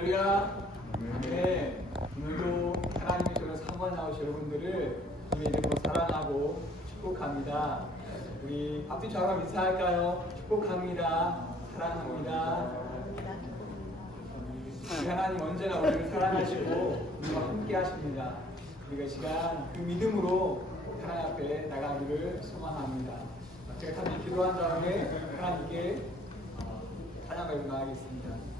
할렐루야. 네, 오늘도 하나님의 저를 사모하신 여러분들을 주의 이름으로 사랑하고 축복합니다. 우리 앞뒤처럼 인사할까요? 축복합니다. 사랑합니다. 우리 하나님 언제나 우리를 사랑하시고 우리와 함께 하십니다. 우리가 이 시간 그 믿음으로 하나님 앞에 나가기를 소망합니다. 제가 같이 기도한 다음에 하나님께 찬양을 나가겠습니다.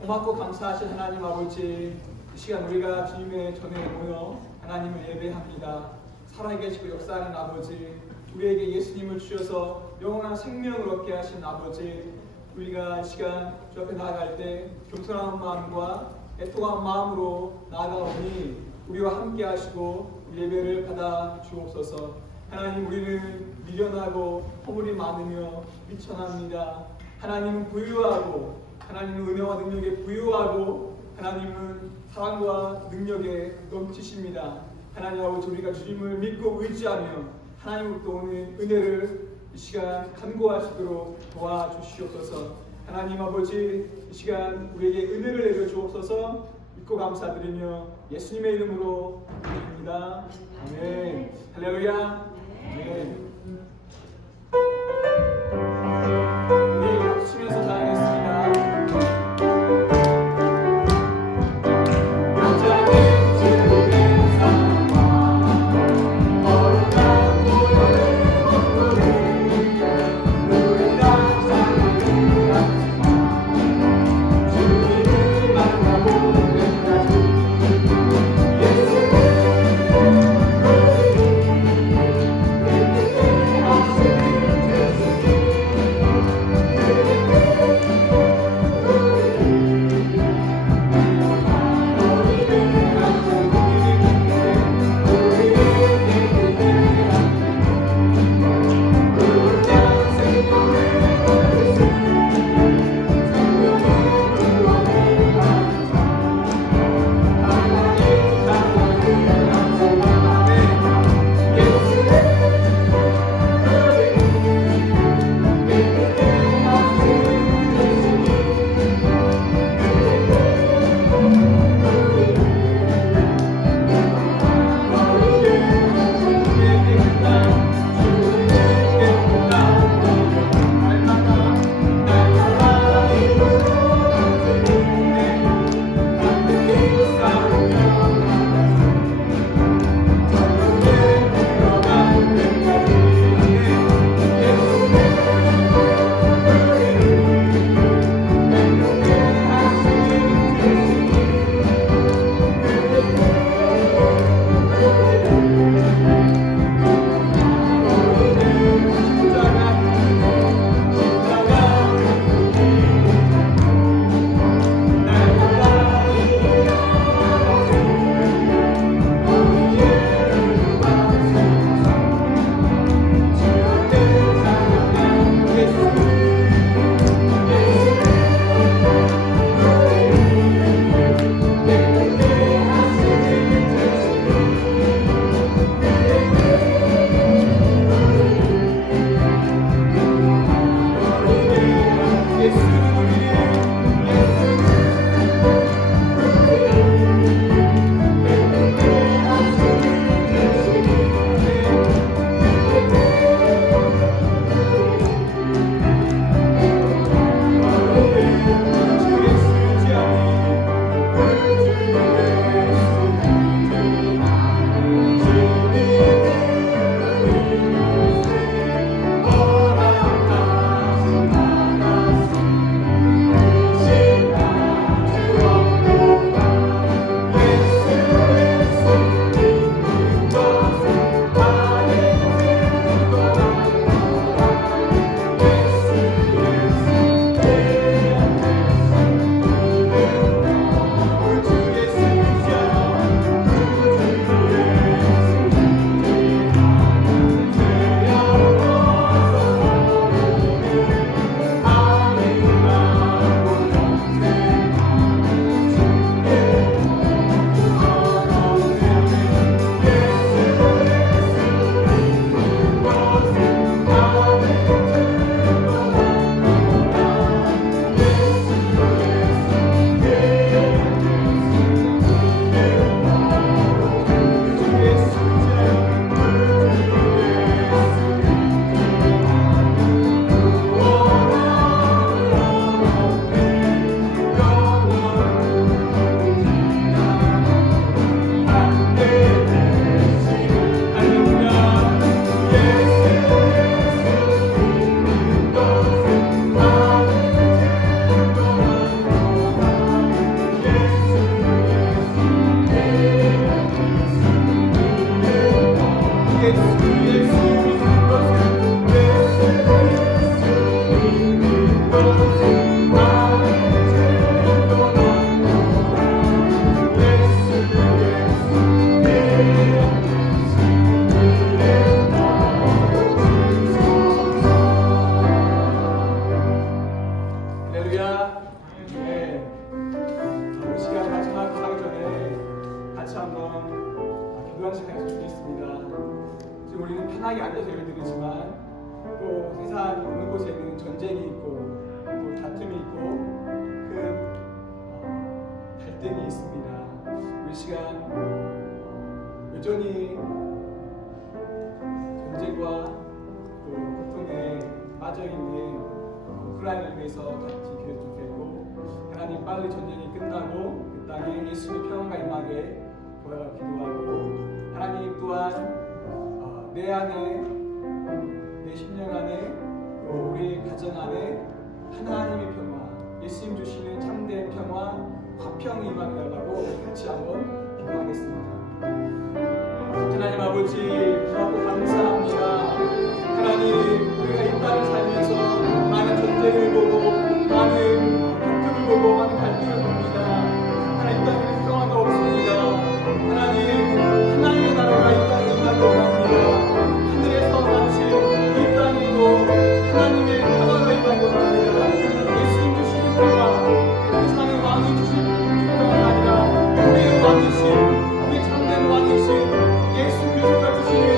고맙고 감사하신 하나님 아버지, 이 시간 우리가 주님의 전에 모여 하나님을 예배합니다. 살아계시고 역사하는 아버지, 우리에게 예수님을 주셔서 영원한 생명을 얻게 하신 아버지, 우리가 이 시간 주 앞에 나아갈 때 겸손한 마음과 애통한 마음으로 나아가오니 우리와 함께 하시고 예배를 받아 주옵소서. 하나님, 우리는 미련하고 허물이 많으며 미천합니다. 하나님은 부유하고 하나님은 은혜와 능력에 부유하고 하나님은 사랑과 능력에 넘치십니다. 하나님 아버지, 우리가 주님을 믿고 의지하며 하나님으로부터 오는 은혜를 이 시간 간구하시도록 도와주시옵소서. 하나님 아버지, 이 시간 우리에게 은혜를 내려 주옵소서. 믿고 감사드리며 예수님의 이름으로 드립니다. 아멘. 할렐루야. 아멘. 우리 박수 치면서 찬양하겠습니다. Yeah. 갈등이 있습니다. 이 시간 여전히 전쟁과 또 고통에 빠져있는 우크라이나를 위해서 같이 기도 좀 드리고, 하나님 빨리 전쟁이 끝나고 그 땅에 예수의 평화가 임하게 도와라 기도하고, 하나님 또한 내 안에, 내 심령 안에, 또 우리 가정 안에 하나님의 평화, 예수님 주시는 참된 평화, 화평이 임하게 달라고 같이 한번 기도하겠습니다. 하나님 아버지, 고맙고 감사합니다. 하나님, 우리가 이 땅을 살면서 많은 전쟁을 보고, 많은 고통을 보고, 많은 갈등을 봅니다. 하나님, 이 땅에는 평화가 없습니다. 하나님, 하나님의 나라가 이 땅에 임하기 원합니다. 하늘에서 마치 이 땅에도 하나님의 평화가 임하기 원합니다. 예수님 주시는 평화, 세상의 왕이 주시는 평화가 아니라 우리의 왕이신, 우리 참된 왕이신 예수 그리스도가 주시는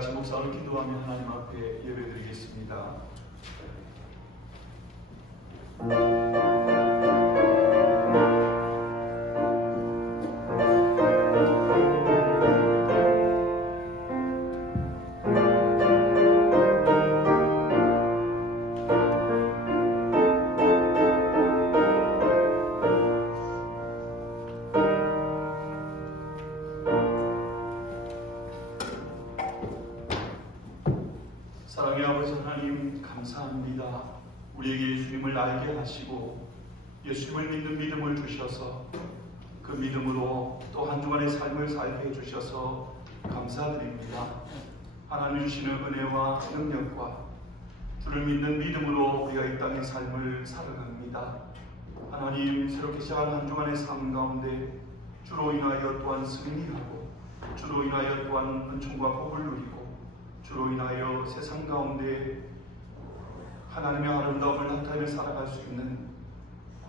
같이 목사를 기도하며 하나님 앞에 예배드리겠습니다. 사랑의 아버지 하나님 감사합니다. 우리에게 예수님을 알게 하시고 예수님을 믿는 믿음을 주셔서 그 믿음으로 또 한 주간의 삶을 살게 해주셔서 감사드립니다. 하나님 주시는 은혜와 능력과 주를 믿는 믿음으로 우리가 이 땅의 삶을 살아갑니다. 하나님 새롭게 시작한 한 주간의 삶 가운데 주로 인하여 또한 승리하고 주로 인하여 또한 은총과 복을 누리고 주로 인하여 세상 가운데 하나님의 아름다움을 나타내 살아갈 수 있는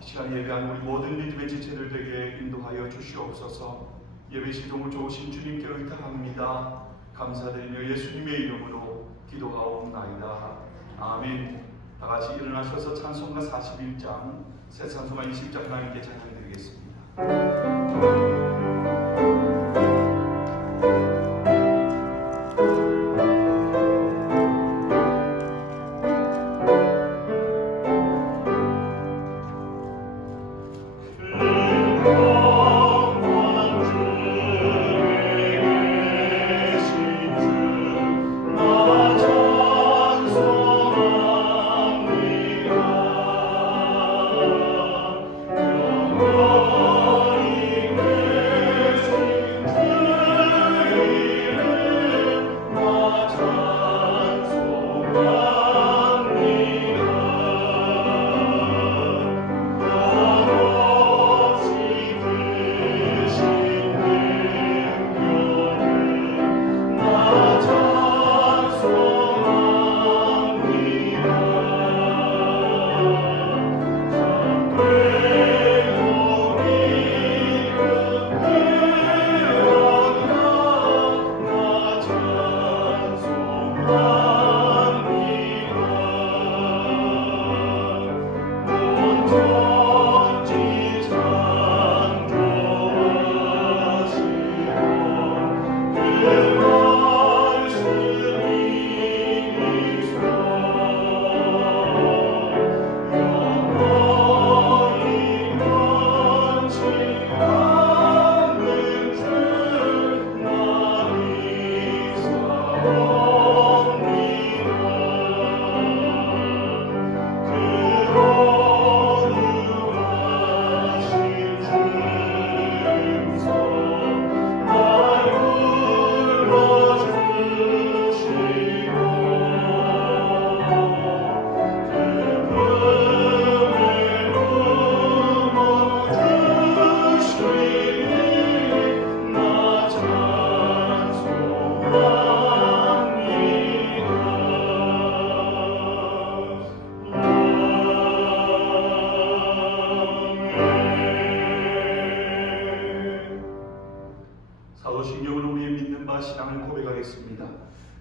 이 시간 예배한 우리 모든 믿음의 지체들에게 인도하여 주시옵소서. 예배 시동을 좋으신 주님께 의탁합니다. 감사드리며 예수님의 이름으로 기도하옵나이다. 아멘. 다같이 일어나셔서 찬송가 41장 새 찬송가 20장 하나님께 찬양드리겠습니다.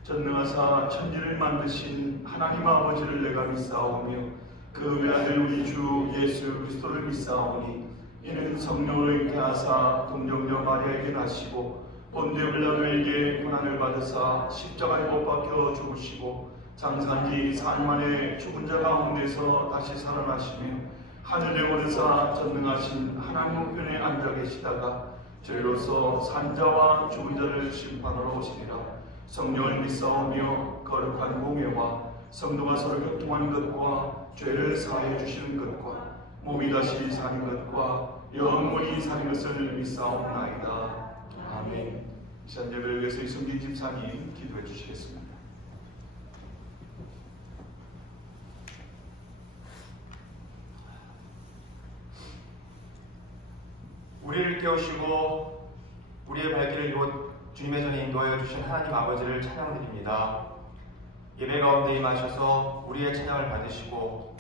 전능하사 천지를 만드신 하나님 아버지를 내가 믿사오며 그 외아들 우리 주 예수 그리스도를 믿사오니 이는 성령으로 잉태하사 동정녀 마리아에게 나시고 본디오 빌라도에게 고난을 받으사 십자가에 못 박혀 죽으시고 장사한 지 4일 만에 죽은 자 가운데서 다시 살아나시며 하늘에 오르사 전능하신 하나님 우편에 앉아 계시다가 저희로서 산자와 죽은 자를 심판하러 오시리라. 성령을 믿사오며 거룩한 공예와 성도가 서로 교통하는 것과 죄를 사하여 주시는 것과 몸이 다시 사는 것과 영원히 사는 것을 믿사옵나이다. 아멘. 시간 예배를 위해서 이승기 집사님 기도해 주시겠습니다. 우리를 깨우시고 우리의 발길을 이곳 주님의 전에 인도하여 주신 하나님 아버지를 찬양드립니다. 예배 가운데 임하셔서 우리의 찬양을 받으시고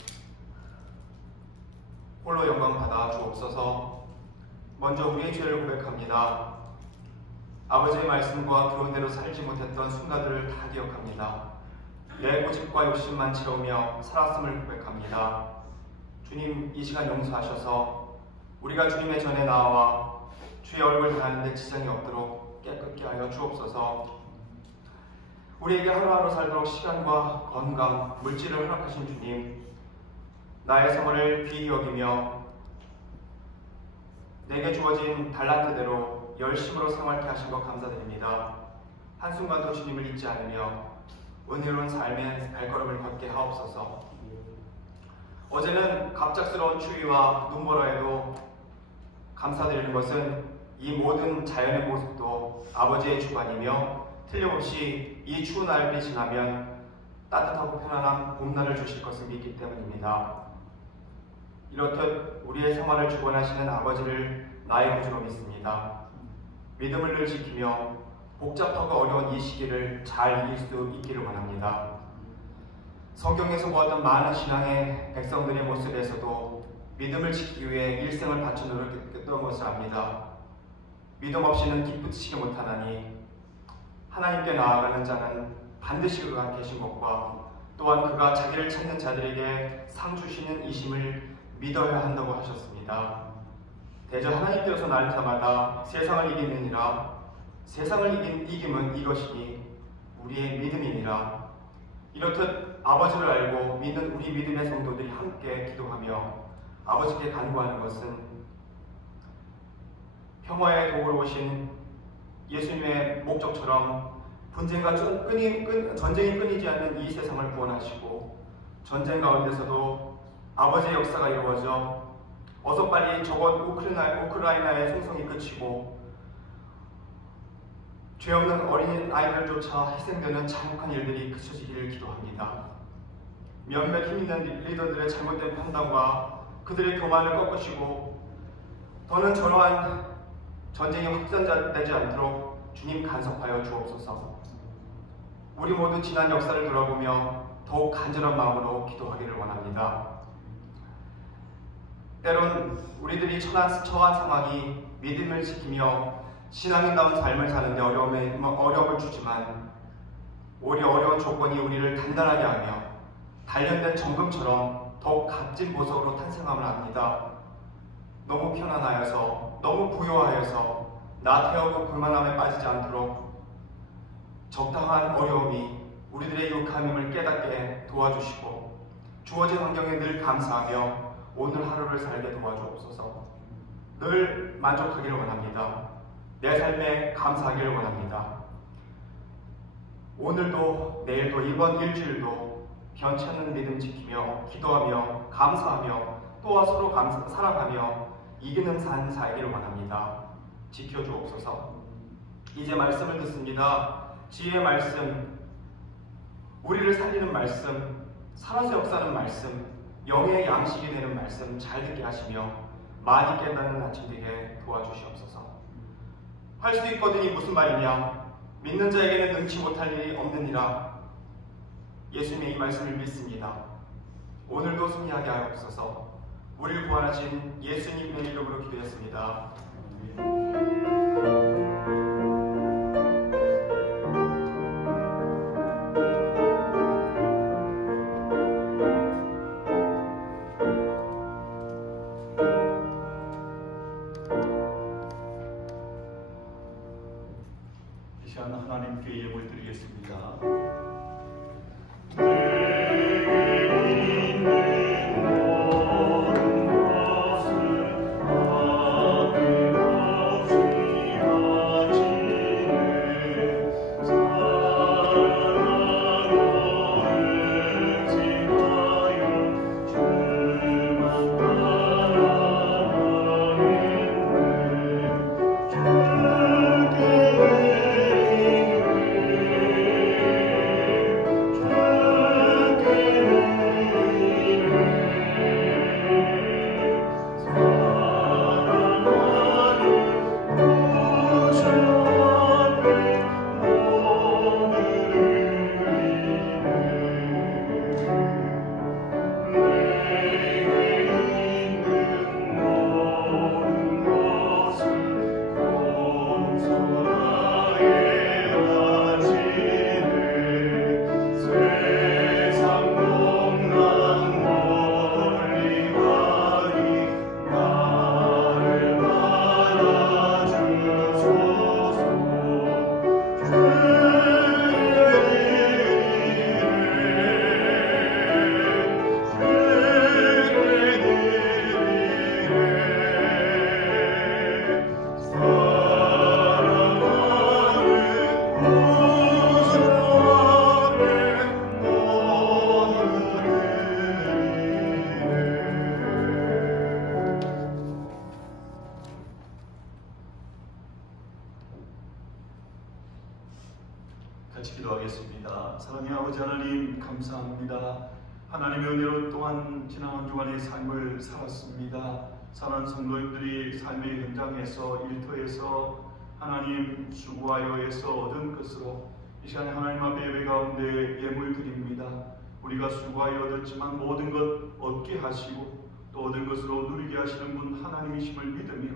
홀로 영광 받아 주옵소서. 먼저 우리의 죄를 고백합니다. 아버지의 말씀과 그런 대로 살지 못했던 순간들을 다 기억합니다. 내 고집과 욕심만 채우며 살았음을 고백합니다. 주님, 이 시간 용서하셔서 우리가 주님의 전에 나와 주의 얼굴 바라는데 지장이 없도록 깨끗게 하여 주옵소서. 우리에게 하루하루 살도록 시간과 건강, 물질을 허락하신 주님, 나의 생활을 귀히 여기며 내게 주어진 달란트대로 열심으로 생활케 하신 것 감사드립니다. 한순간도 주님을 잊지 않으며 은혜로운 삶의 발걸음을 걷게 하옵소서. 어제는 갑작스러운 추위와 눈보라에도 감사드리는 것은 이 모든 자연의 모습도 아버지의 주관이며 틀림없이 이 추운 날이 지나면 따뜻하고 편안한 봄날을 주실 것을 믿기 때문입니다. 이렇듯 우리의 생활을 주관하시는 아버지를 나의 구주로 믿습니다. 믿음을 늘 지키며 복잡하고 어려운 이 시기를 잘 이길 수 있기를 원합니다. 성경에서 보았던 많은 신앙의 백성들의 모습에서도 믿음을 지키기 위해 일생을 바쳐 노력했던 것을 압니다. 믿음 없이는 기쁘시지 못하나니 하나님께 나아가는 자는 반드시 그가 계신 것과 또한 그가 자기를 찾는 자들에게 상 주시는 이심을 믿어야 한다고 하셨습니다. 대저 하나님께서 날짜마다 세상을 이기느니라. 세상을 이김은 이것이니 우리의 믿음이니라. 이렇듯 아버지를 알고 믿는 우리 믿음의 성도들이 함께 기도하며 아버지께 간구하는 것은 평화의 도구로 오신 예수님의 목적처럼 전쟁이 끊이지 않는 이 세상을 구원하시고 전쟁 가운데서도 아버지의 역사가 이루어져 어서 빨리 저것 우크라이나의 생성이 그치고 죄 없는 어린 아이들조차 희생되는 잔혹한 일들이 그쳐지기를 기도합니다. 몇몇 힘있는 리더들의 잘못된 판단과 그들의 교만을 꺾으시고 더는 저러한 전쟁이 확산되지 않도록 주님 간섭하여 주옵소서. 우리 모두 지난 역사를 돌아보며 더욱 간절한 마음으로 기도하기를 원합니다. 때론 우리들이 처한 상황이 믿음을 지키며 신앙인다운 삶을 사는데 어려움을 주지만 오히려 어려운 조건이 우리를 단단하게 하며 단련된 정금처럼 더욱 값진 보석으로 탄생함을 압니다. 너무 편안하여서 너무 부유하여서 나태하고 불만함에 빠지지 않도록 적당한 어려움이 우리들의 유익함임을 깨닫게 도와주시고 주어진 환경에 늘 감사하며 오늘 하루를 살게 도와주옵소서. 늘 만족하기를 원합니다. 내 삶에 감사하기를 원합니다. 오늘도 내일도 이번 일주일도 변치 않는 믿음 지키며 기도하며 감사하며 또한 서로 사랑하며 이기는 삶 살기를 원합니다. 지켜주옵소서. 이제 말씀을 듣습니다. 지혜의 말씀, 우리를 살리는 말씀, 살아서 역사하는 말씀, 영의 양식이 되는 말씀 잘 듣게 하시며 많이 깨닫는 아침 되게 도와주시옵소서. 할 수 있거든이 무슨 말이냐? 믿는 자에게는 능치 못할 일이 없느니라. 예수님의 이 말씀을 믿습니다. 오늘도 승리하게 하옵소서. 우리를 구원하신 예수님의 이름으로 기도했습니다. 시간 하나님께 예물 드리겠습니다. 같이 기도하겠습니다. 사랑의 아버지 하나님, 감사합니다. 하나님의 은혜로 또한 지난 한 주간의 삶을 살았습니다. 사랑하는 성도님들이 삶의 현장에서 일터에서 하나님 수고하여에서 얻은 것으로 이 시간에 하나님 앞에 예배 가운데 예물 드립니다. 우리가 수고하여 얻었지만 모든 것 얻게 하시고 또 얻은 것으로 누리게 하시는 분 하나님이심을 믿으며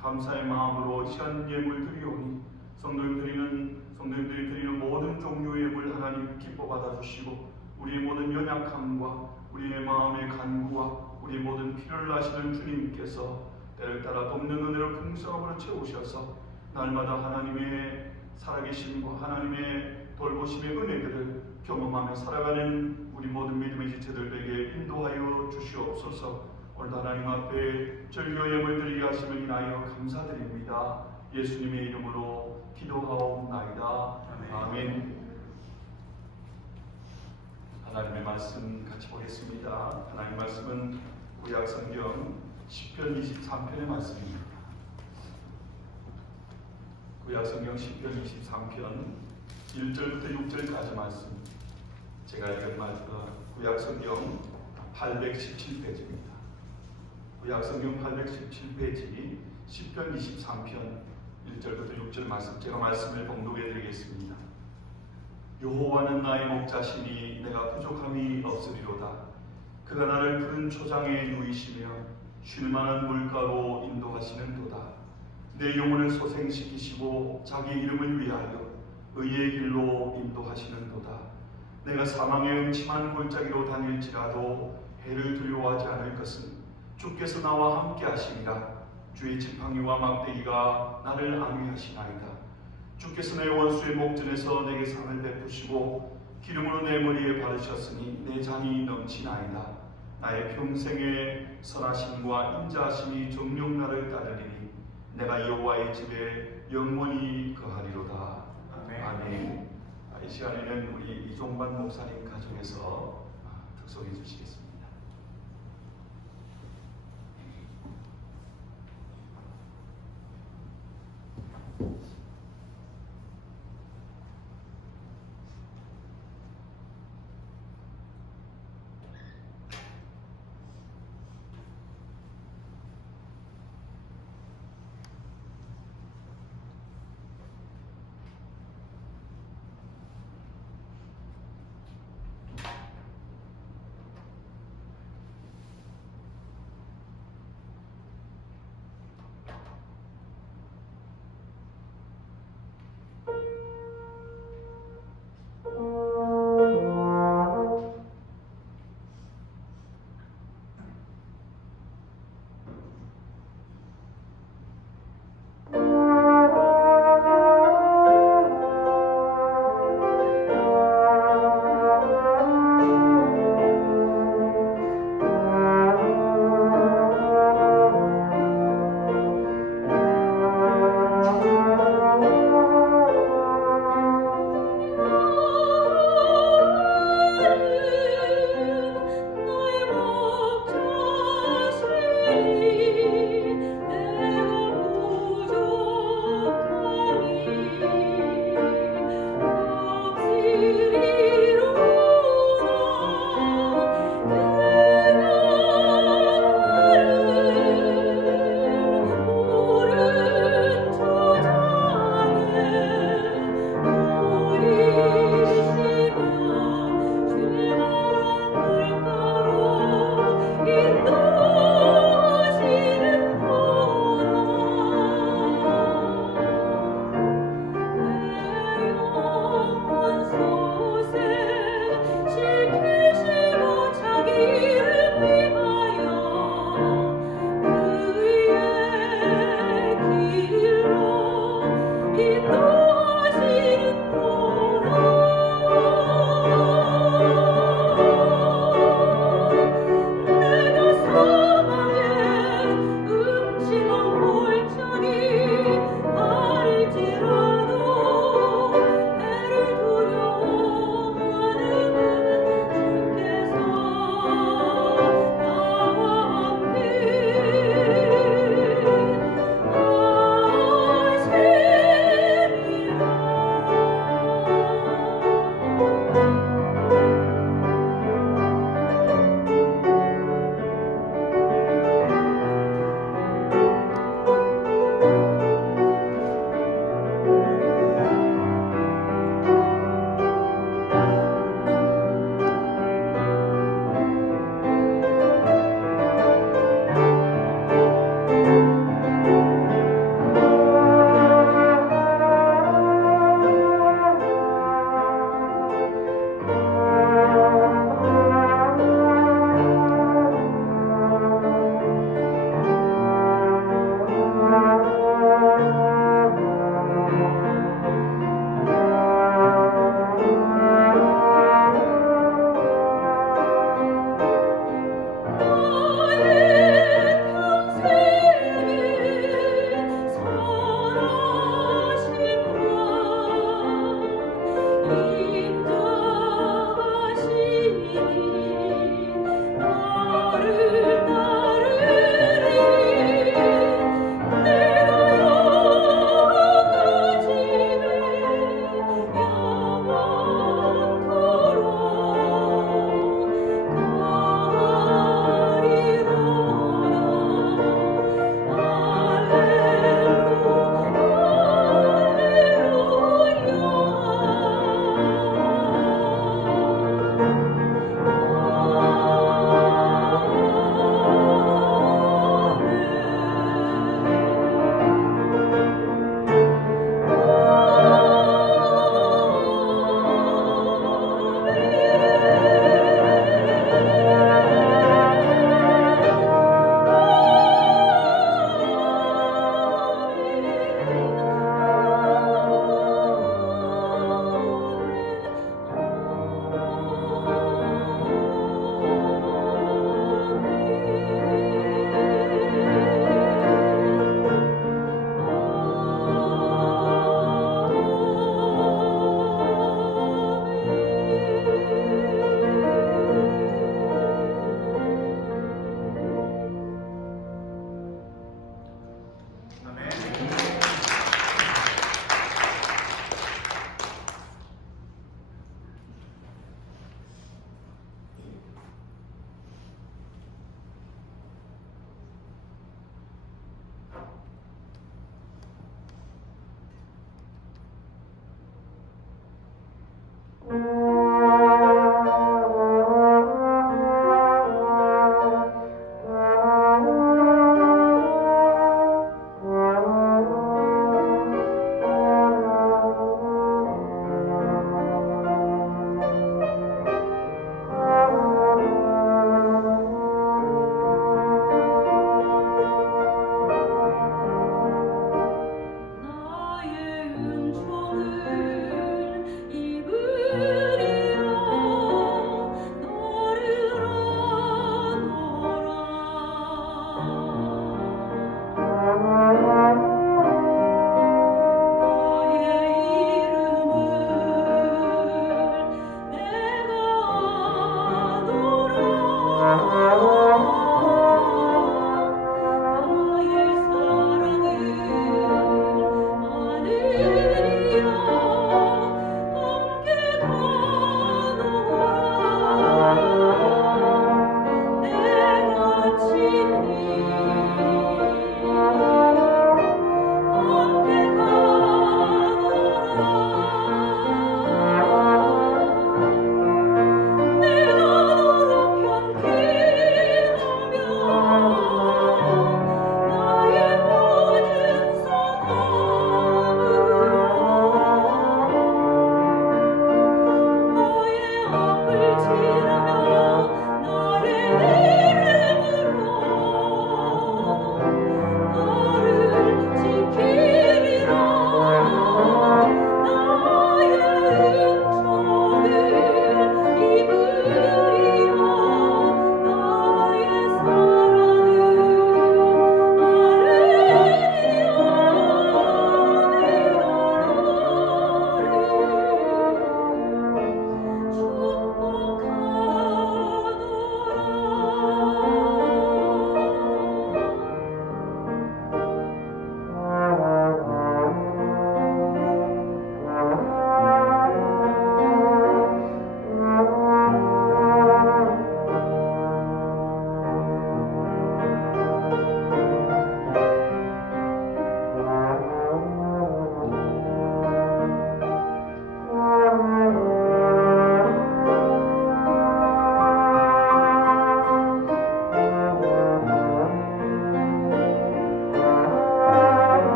감사의 마음으로 이 시간 예물 드리오니 성도님들이 드리는 모든 종류의 예물 하나님 기뻐 받아주시고 우리의 모든 연약함과 우리의 마음의 간구와 우리의 모든 필요를 아시는 주님께서 때를 따라 돕는 은혜로 풍성함으로 채우셔서 날마다 하나님의 살아계심과 하나님의 돌보심의 은혜들을 경험하며 살아가는 우리 모든 믿음의 지체들에게 인도하여 주시옵소서. 오늘도 하나님 앞에 절교 예물 드리게 하심을 인하여 감사드립니다. 예수님의 이름으로 기도하옵나이다. 아멘. 하나님의 말씀 같이 보겠습니다. 하나님의 말씀은 구약성경 시편 23편의 말씀입니다. 구약성경 시편 23편 1절부터 6절까지 말씀. 제가 읽은 구약성경 817페이지입니다. 구약성경 817페이지 시편 23편 1절부터 6절 말씀, 제가 말씀을 봉독해 드리겠습니다. 여호와는 나의 목자시니 내가 부족함이 없으리로다. 그가 나를 푸른 초장에 누이시며 쉴 만한 물가로 인도하시는도다. 내 영혼을 소생시키시고 자기 이름을 위하여 의의 길로 인도하시는도다. 내가 사망의 음침한 골짜기로 다닐지라도 해를 두려워하지 않을 것은 주께서 나와 함께 하시니라. 주의 지팡이와 막대기가 나를 안위하시나이다. 주께서 내 원수의 목전에서 내게 상을 베푸시고 기름으로 내 머리에 바르셨으니 내 잔이 넘치나이다. 나의 평생의 선하심과 인자하심이 정녕 나를 따르리니 내가 여호와의 집에 영원히 거하리로다. 아멘. 이 시간에는 우리 이종반 목사님 가정에서 특송해 주시겠습니다.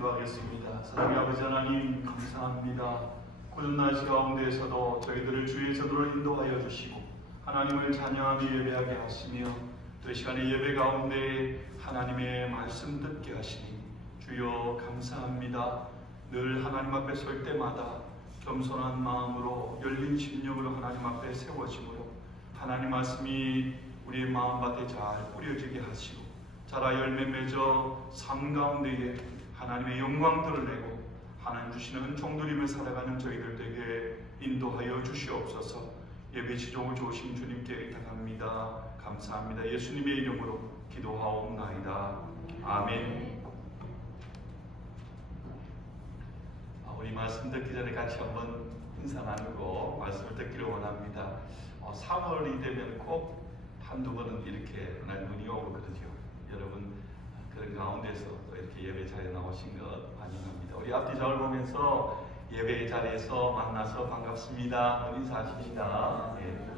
기도하겠습니다. 사랑의 아버지 하나님 감사합니다. 굳은 날씨 가운데에서도 저희들을 주의 제도로 인도하여 주시고 하나님을 찬양하며 예배하게 하시며 또 시간의 예배 가운데 하나님의 말씀 듣게 하시니 주여 감사합니다. 늘 하나님 앞에 설 때마다 겸손한 마음으로 열린 심령으로 하나님 앞에 세워지므로 하나님 말씀이 우리의 마음밭에 잘 뿌려지게 하시고 자라 열매 맺어 삶 가운데에 하나님의 영광 드러내고 하나님 주시는 은총들이며 살아가는 저희들 되게 인도하여 주시옵소서. 예배 지종을 주신 주님께 의탁합니다. 감사합니다. 예수님의 이름으로 기도하옵나이다. 아멘. 우리 말씀 듣기 전에 같이 한번 인사 나누고 말씀을 듣기를 원합니다. 3월이 되면 꼭 한두 번은 이렇게 눈이 오고 그러죠. 여러분 그런 가운데서 또 이렇게 예배 자리에 나오신 것 환영합니다. 우리 앞뒤 좌우를 보면서 예배 자리에서 만나서 반갑습니다. 인사하십시다. 예.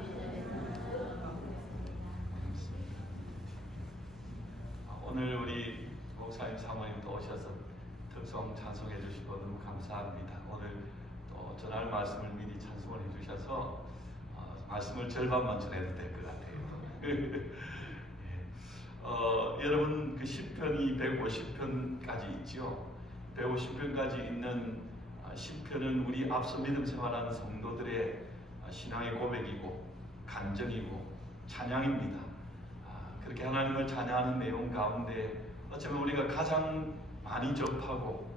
오늘 우리 목사님 사모님도 오셔서 특성 찬송해 주시고 너무 감사합니다. 오늘 또 전할 말씀을 미리 찬송을 해주셔서 말씀을 절반만 전해도 될 것 같아요. 여러분 그 시편이 150편까지 있죠. 150편까지 있는 시편은 우리 앞서 믿음 생활하는 성도들의 신앙의 고백이고 간증이고 찬양입니다. 그렇게 하나님을 찬양하는 내용 가운데 어쩌면 우리가 가장 많이 접하고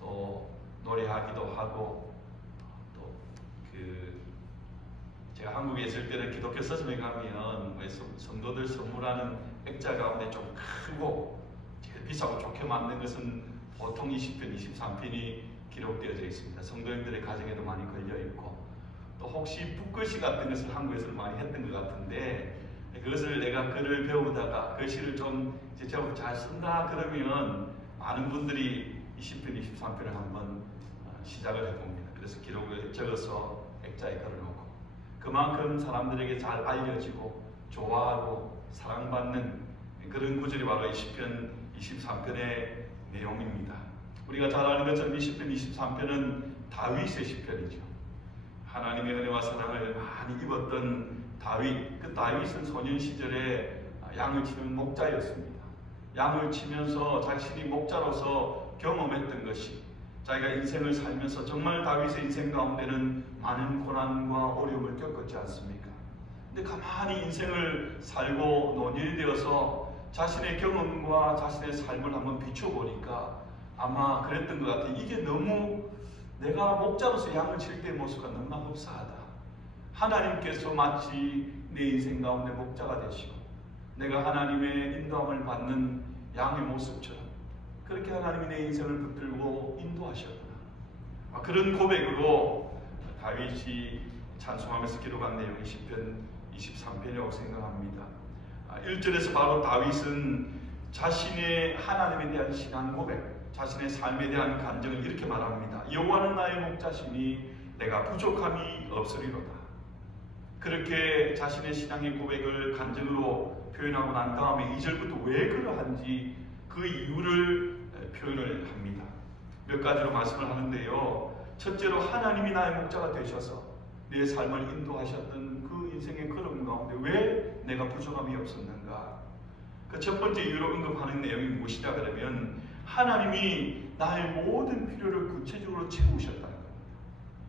또 노래하기도 하고 또 제가 한국에 있을 때는 기독교 서점에 가면 성도들 선물하는 액자 가운데 좀 크고 제일 비싸고 좋게 만든 것은 보통 20편, 23편이 기록되어져 있습니다. 성도님들의 가정에도 많이 걸려 있고 또 혹시 붓글씨 같은 것을 한국에서 많이 했던 것 같은데 그것을 내가 글을 배우다가 글씨를 좀 이제 제법 잘 쓴다 그러면 많은 분들이 20편, 23편을 한번 시작을 해봅니다. 그래서 기록을 적어서 액자에 걸어놓고 그만큼 사람들에게 잘 알려지고 좋아하고 사랑받는 그런 구절이 바로 20편, 23편의 내용입니다. 우리가 잘 아는 것처럼 20편, 23편은 다윗의 시편이죠. 하나님의 은혜와 사랑을 많이 입었던 다윗. 그 다윗은 소년 시절에 양을 치는 목자였습니다. 양을 치면서 자신이 목자로서 경험했던 것이 자기가 인생을 살면서 정말 다윗의 인생 가운데는 많은 고난과 어려움을 겪었지 않습니까? 근데 가만히 인생을 살고 노년이 되어서 자신의 경험과 자신의 삶을 한번 비춰보니까 아마 그랬던 것 같아요. 이게 너무 내가 목자로서 양을 칠 때의 모습과 너무나 흡사하다. 하나님께서 마치 내 인생 가운데 목자가 되시고 내가 하나님의 인도함을 받는 양의 모습처럼 그렇게 하나님이 내 인생을 붙들고 인도하셨구나. 그런 고백으로 다윗이 찬송하면서 기록한 내용이 10편 23편이라고 생각합니다. 1절에서 바로 다윗은 자신의 하나님에 대한 신앙 고백, 자신의 삶에 대한 간증을 이렇게 말합니다. 여호와는 나의 목자시니 내가 부족함이 없으리로다. 그렇게 자신의 신앙의 고백을 간증으로 표현하고 난 다음에 2절부터 왜 그러한지 그 이유를 표현을 합니다. 몇 가지로 말씀을 하는데요. 첫째로 하나님이 나의 목자가 되셔서 내 삶을 인도하셨던 그 인생의 걸음 가운데 왜 내가 부족함이 없었는가? 그 첫 번째 이유로 언급하는 내용이 무엇이냐 그러면 하나님이 나의 모든 필요를 구체적으로 채우셨다는 겁니다.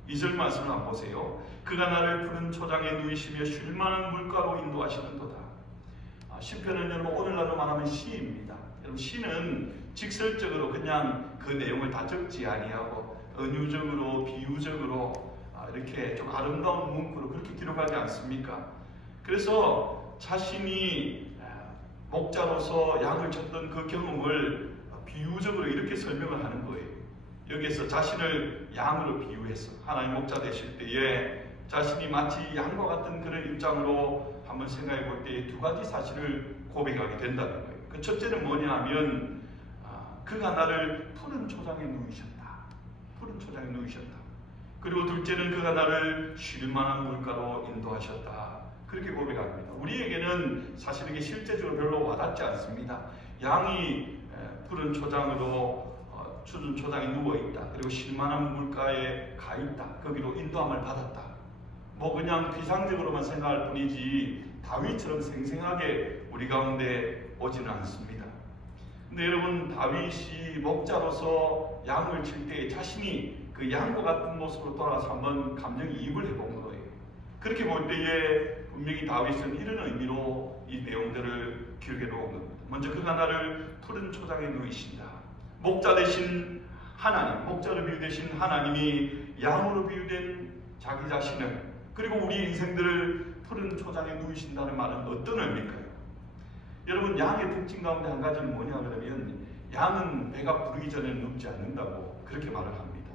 2절 말씀을 한번 보세요. 그가 나를 푸른 초장에 누이시며 쉴만한 물가로 인도하시는도다. 시편은 여러분 오늘날로 말하면 시입니다. 여러분 시는 직설적으로 그냥 그 내용을 다 적지 아니하고 은유적으로 비유적으로 이렇게 좀 아름다운 문구로 그렇게 기록하지 않습니까? 그래서 자신이 목자로서 양을 쳤던 그 경험을 비유적으로 이렇게 설명을 하는 거예요. 여기에서 자신을 양으로 비유해서 하나님 목자 되실 때에 자신이 마치 양과 같은 그런 입장으로 한번 생각해 볼 때 두 가지 사실을 고백하게 된다는 거예요. 그 첫째는 뭐냐 하면 그가 나를 푸른 초장에 누이셨다. 푸른 초장에 누이셨다. 그리고 둘째는 그가 나를 쉴 만한 물가로 인도하셨다. 그렇게 고백합니다. 우리에게는 사실 이게 실제적으로 별로 와닿지 않습니다. 양이 푸른 초장으로 수준초장에 누워있다. 그리고 실만한 물가에 가있다. 거기로 인도함을 받았다. 뭐 그냥 피상적으로만 생각할 뿐이지 다윗처럼 생생하게 우리 가운데 오지는 않습니다. 근데 여러분, 다윗이 목자로서 양을 칠 때 자신이 그 양과 같은 모습으로 돌아가서 한번 감정이입을 해본 거예요. 그렇게 볼 때에 분명히 다윗은 이런 의미로 이 내용들을 기록해 놓은 겁니다. 먼저 그가 나를 푸른 초장에 누이신다. 목자 되신 하나님, 목자로 비유되신 하나님이 양으로 비유된 자기 자신을, 그리고 우리 인생들을 푸른 초장에 누이신다는 말은 어떤 의미일까요? 여러분, 양의 특징 가운데 한 가지는 뭐냐 그러면 양은 배가 부르기 전에 눕지 않는다고 그렇게 말을 합니다.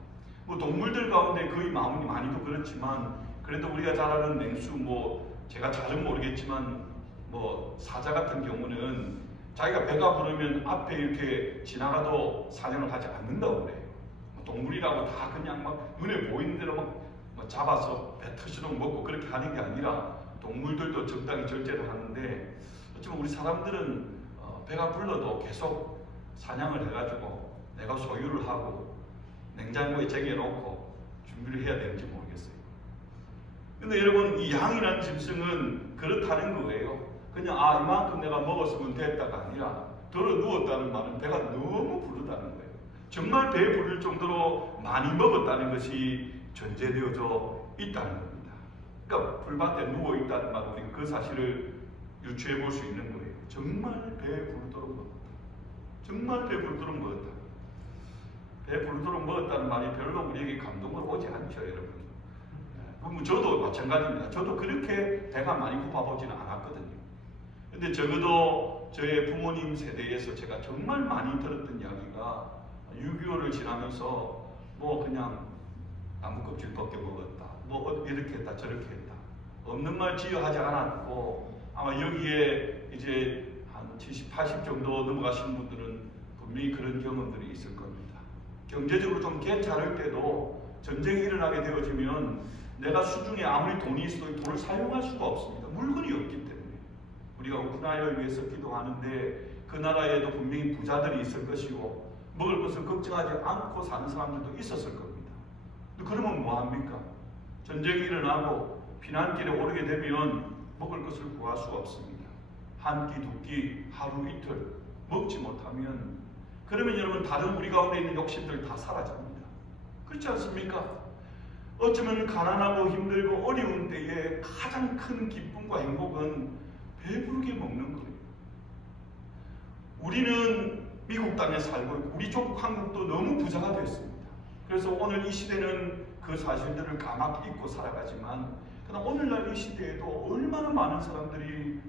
뭐 동물들 가운데 거의 많이도 그렇지만 그래도 우리가 잘 아는 맹수, 뭐 제가 잘은 모르겠지만 뭐 사자 같은 경우는 자기가 배가 부르면 앞에 이렇게 지나가도 사냥을 하지 않는다고 그래요. 동물이라고 다 그냥 막 눈에 보이는 대로 막 잡아서 배 터지도록 먹고 그렇게 하는 게 아니라 동물들도 적당히 절제를 하는데, 어쩌면 우리 사람들은 배가 불러도 계속 사냥을 해가지고 내가 소유를 하고 냉장고에 쟁여놓고 준비를 해야 되는지 모르겠어요. 근데 여러분, 이 양이라는 짐승은 그렇다는 거예요. 그냥 이만큼 내가 먹었으면 됐다가 아니라 들어 누웠다는 말은 배가 너무 부르다는 거예요. 정말 배 부를 정도로 많이 먹었다는 것이 전제되어져 있다는 겁니다. 그러니까 풀밭에 누워있다는 말은 우리가 그 사실을 유추해 볼 수 있는 거예요. 정말 배 부르도록 먹었다. 정말 배 부르도록 먹었다. 배 부르도록 먹었다는 말이 별로 우리에게 감동을 오지 않죠, 여러분. 그럼 저도 마찬가지입니다. 저도 그렇게 배가 많이 고파보지는 않았거든요. 근데 적어도 저의 부모님 세대에서 제가 정말 많이 들었던 이야기가 6.25를 지나면서 뭐 그냥 나무 껍질 벗겨 먹었다, 뭐 이렇게 했다 저렇게 했다, 없는 말 지어 하지 않았고, 아마 여기에 이제 한 70, 80 정도 넘어가신 분들은 분명히 그런 경험들이 있을 겁니다. 경제적으로 좀 괜찮을 때도 전쟁이 일어나게 되어지면 내가 수중에 아무리 돈이 있어도 돈을 사용할 수가 없습니다. 물건이 없기 때문에. 우리가 우크라이나를 위해서 기도하는데 그 나라에도 분명히 부자들이 있을 것이고 먹을 것을 걱정하지 않고 사는 사람들도 있었을 겁니다. 그러면 뭐합니까? 전쟁이 일어나고 피난길에 오르게 되면 먹을 것을 구할 수가 없습니다. 한 끼, 두 끼, 하루 이틀 먹지 못하면, 그러면 여러분 다른 우리 가운데 있는 욕심들 다 사라집니다. 그렇지 않습니까? 어쩌면 가난하고 힘들고 어려운 때에 가장 큰 기쁨과 행복은 배부르게 먹는 거예요. 우리는 미국 땅에 살고 있고 우리 조국 한국도 너무 부자가 됐습니다. 그래서 오늘 이 시대는 그 사실들을 까맣게 잊고 살아가지만, 그러나 오늘날 이 시대에도 얼마나 많은 사람들이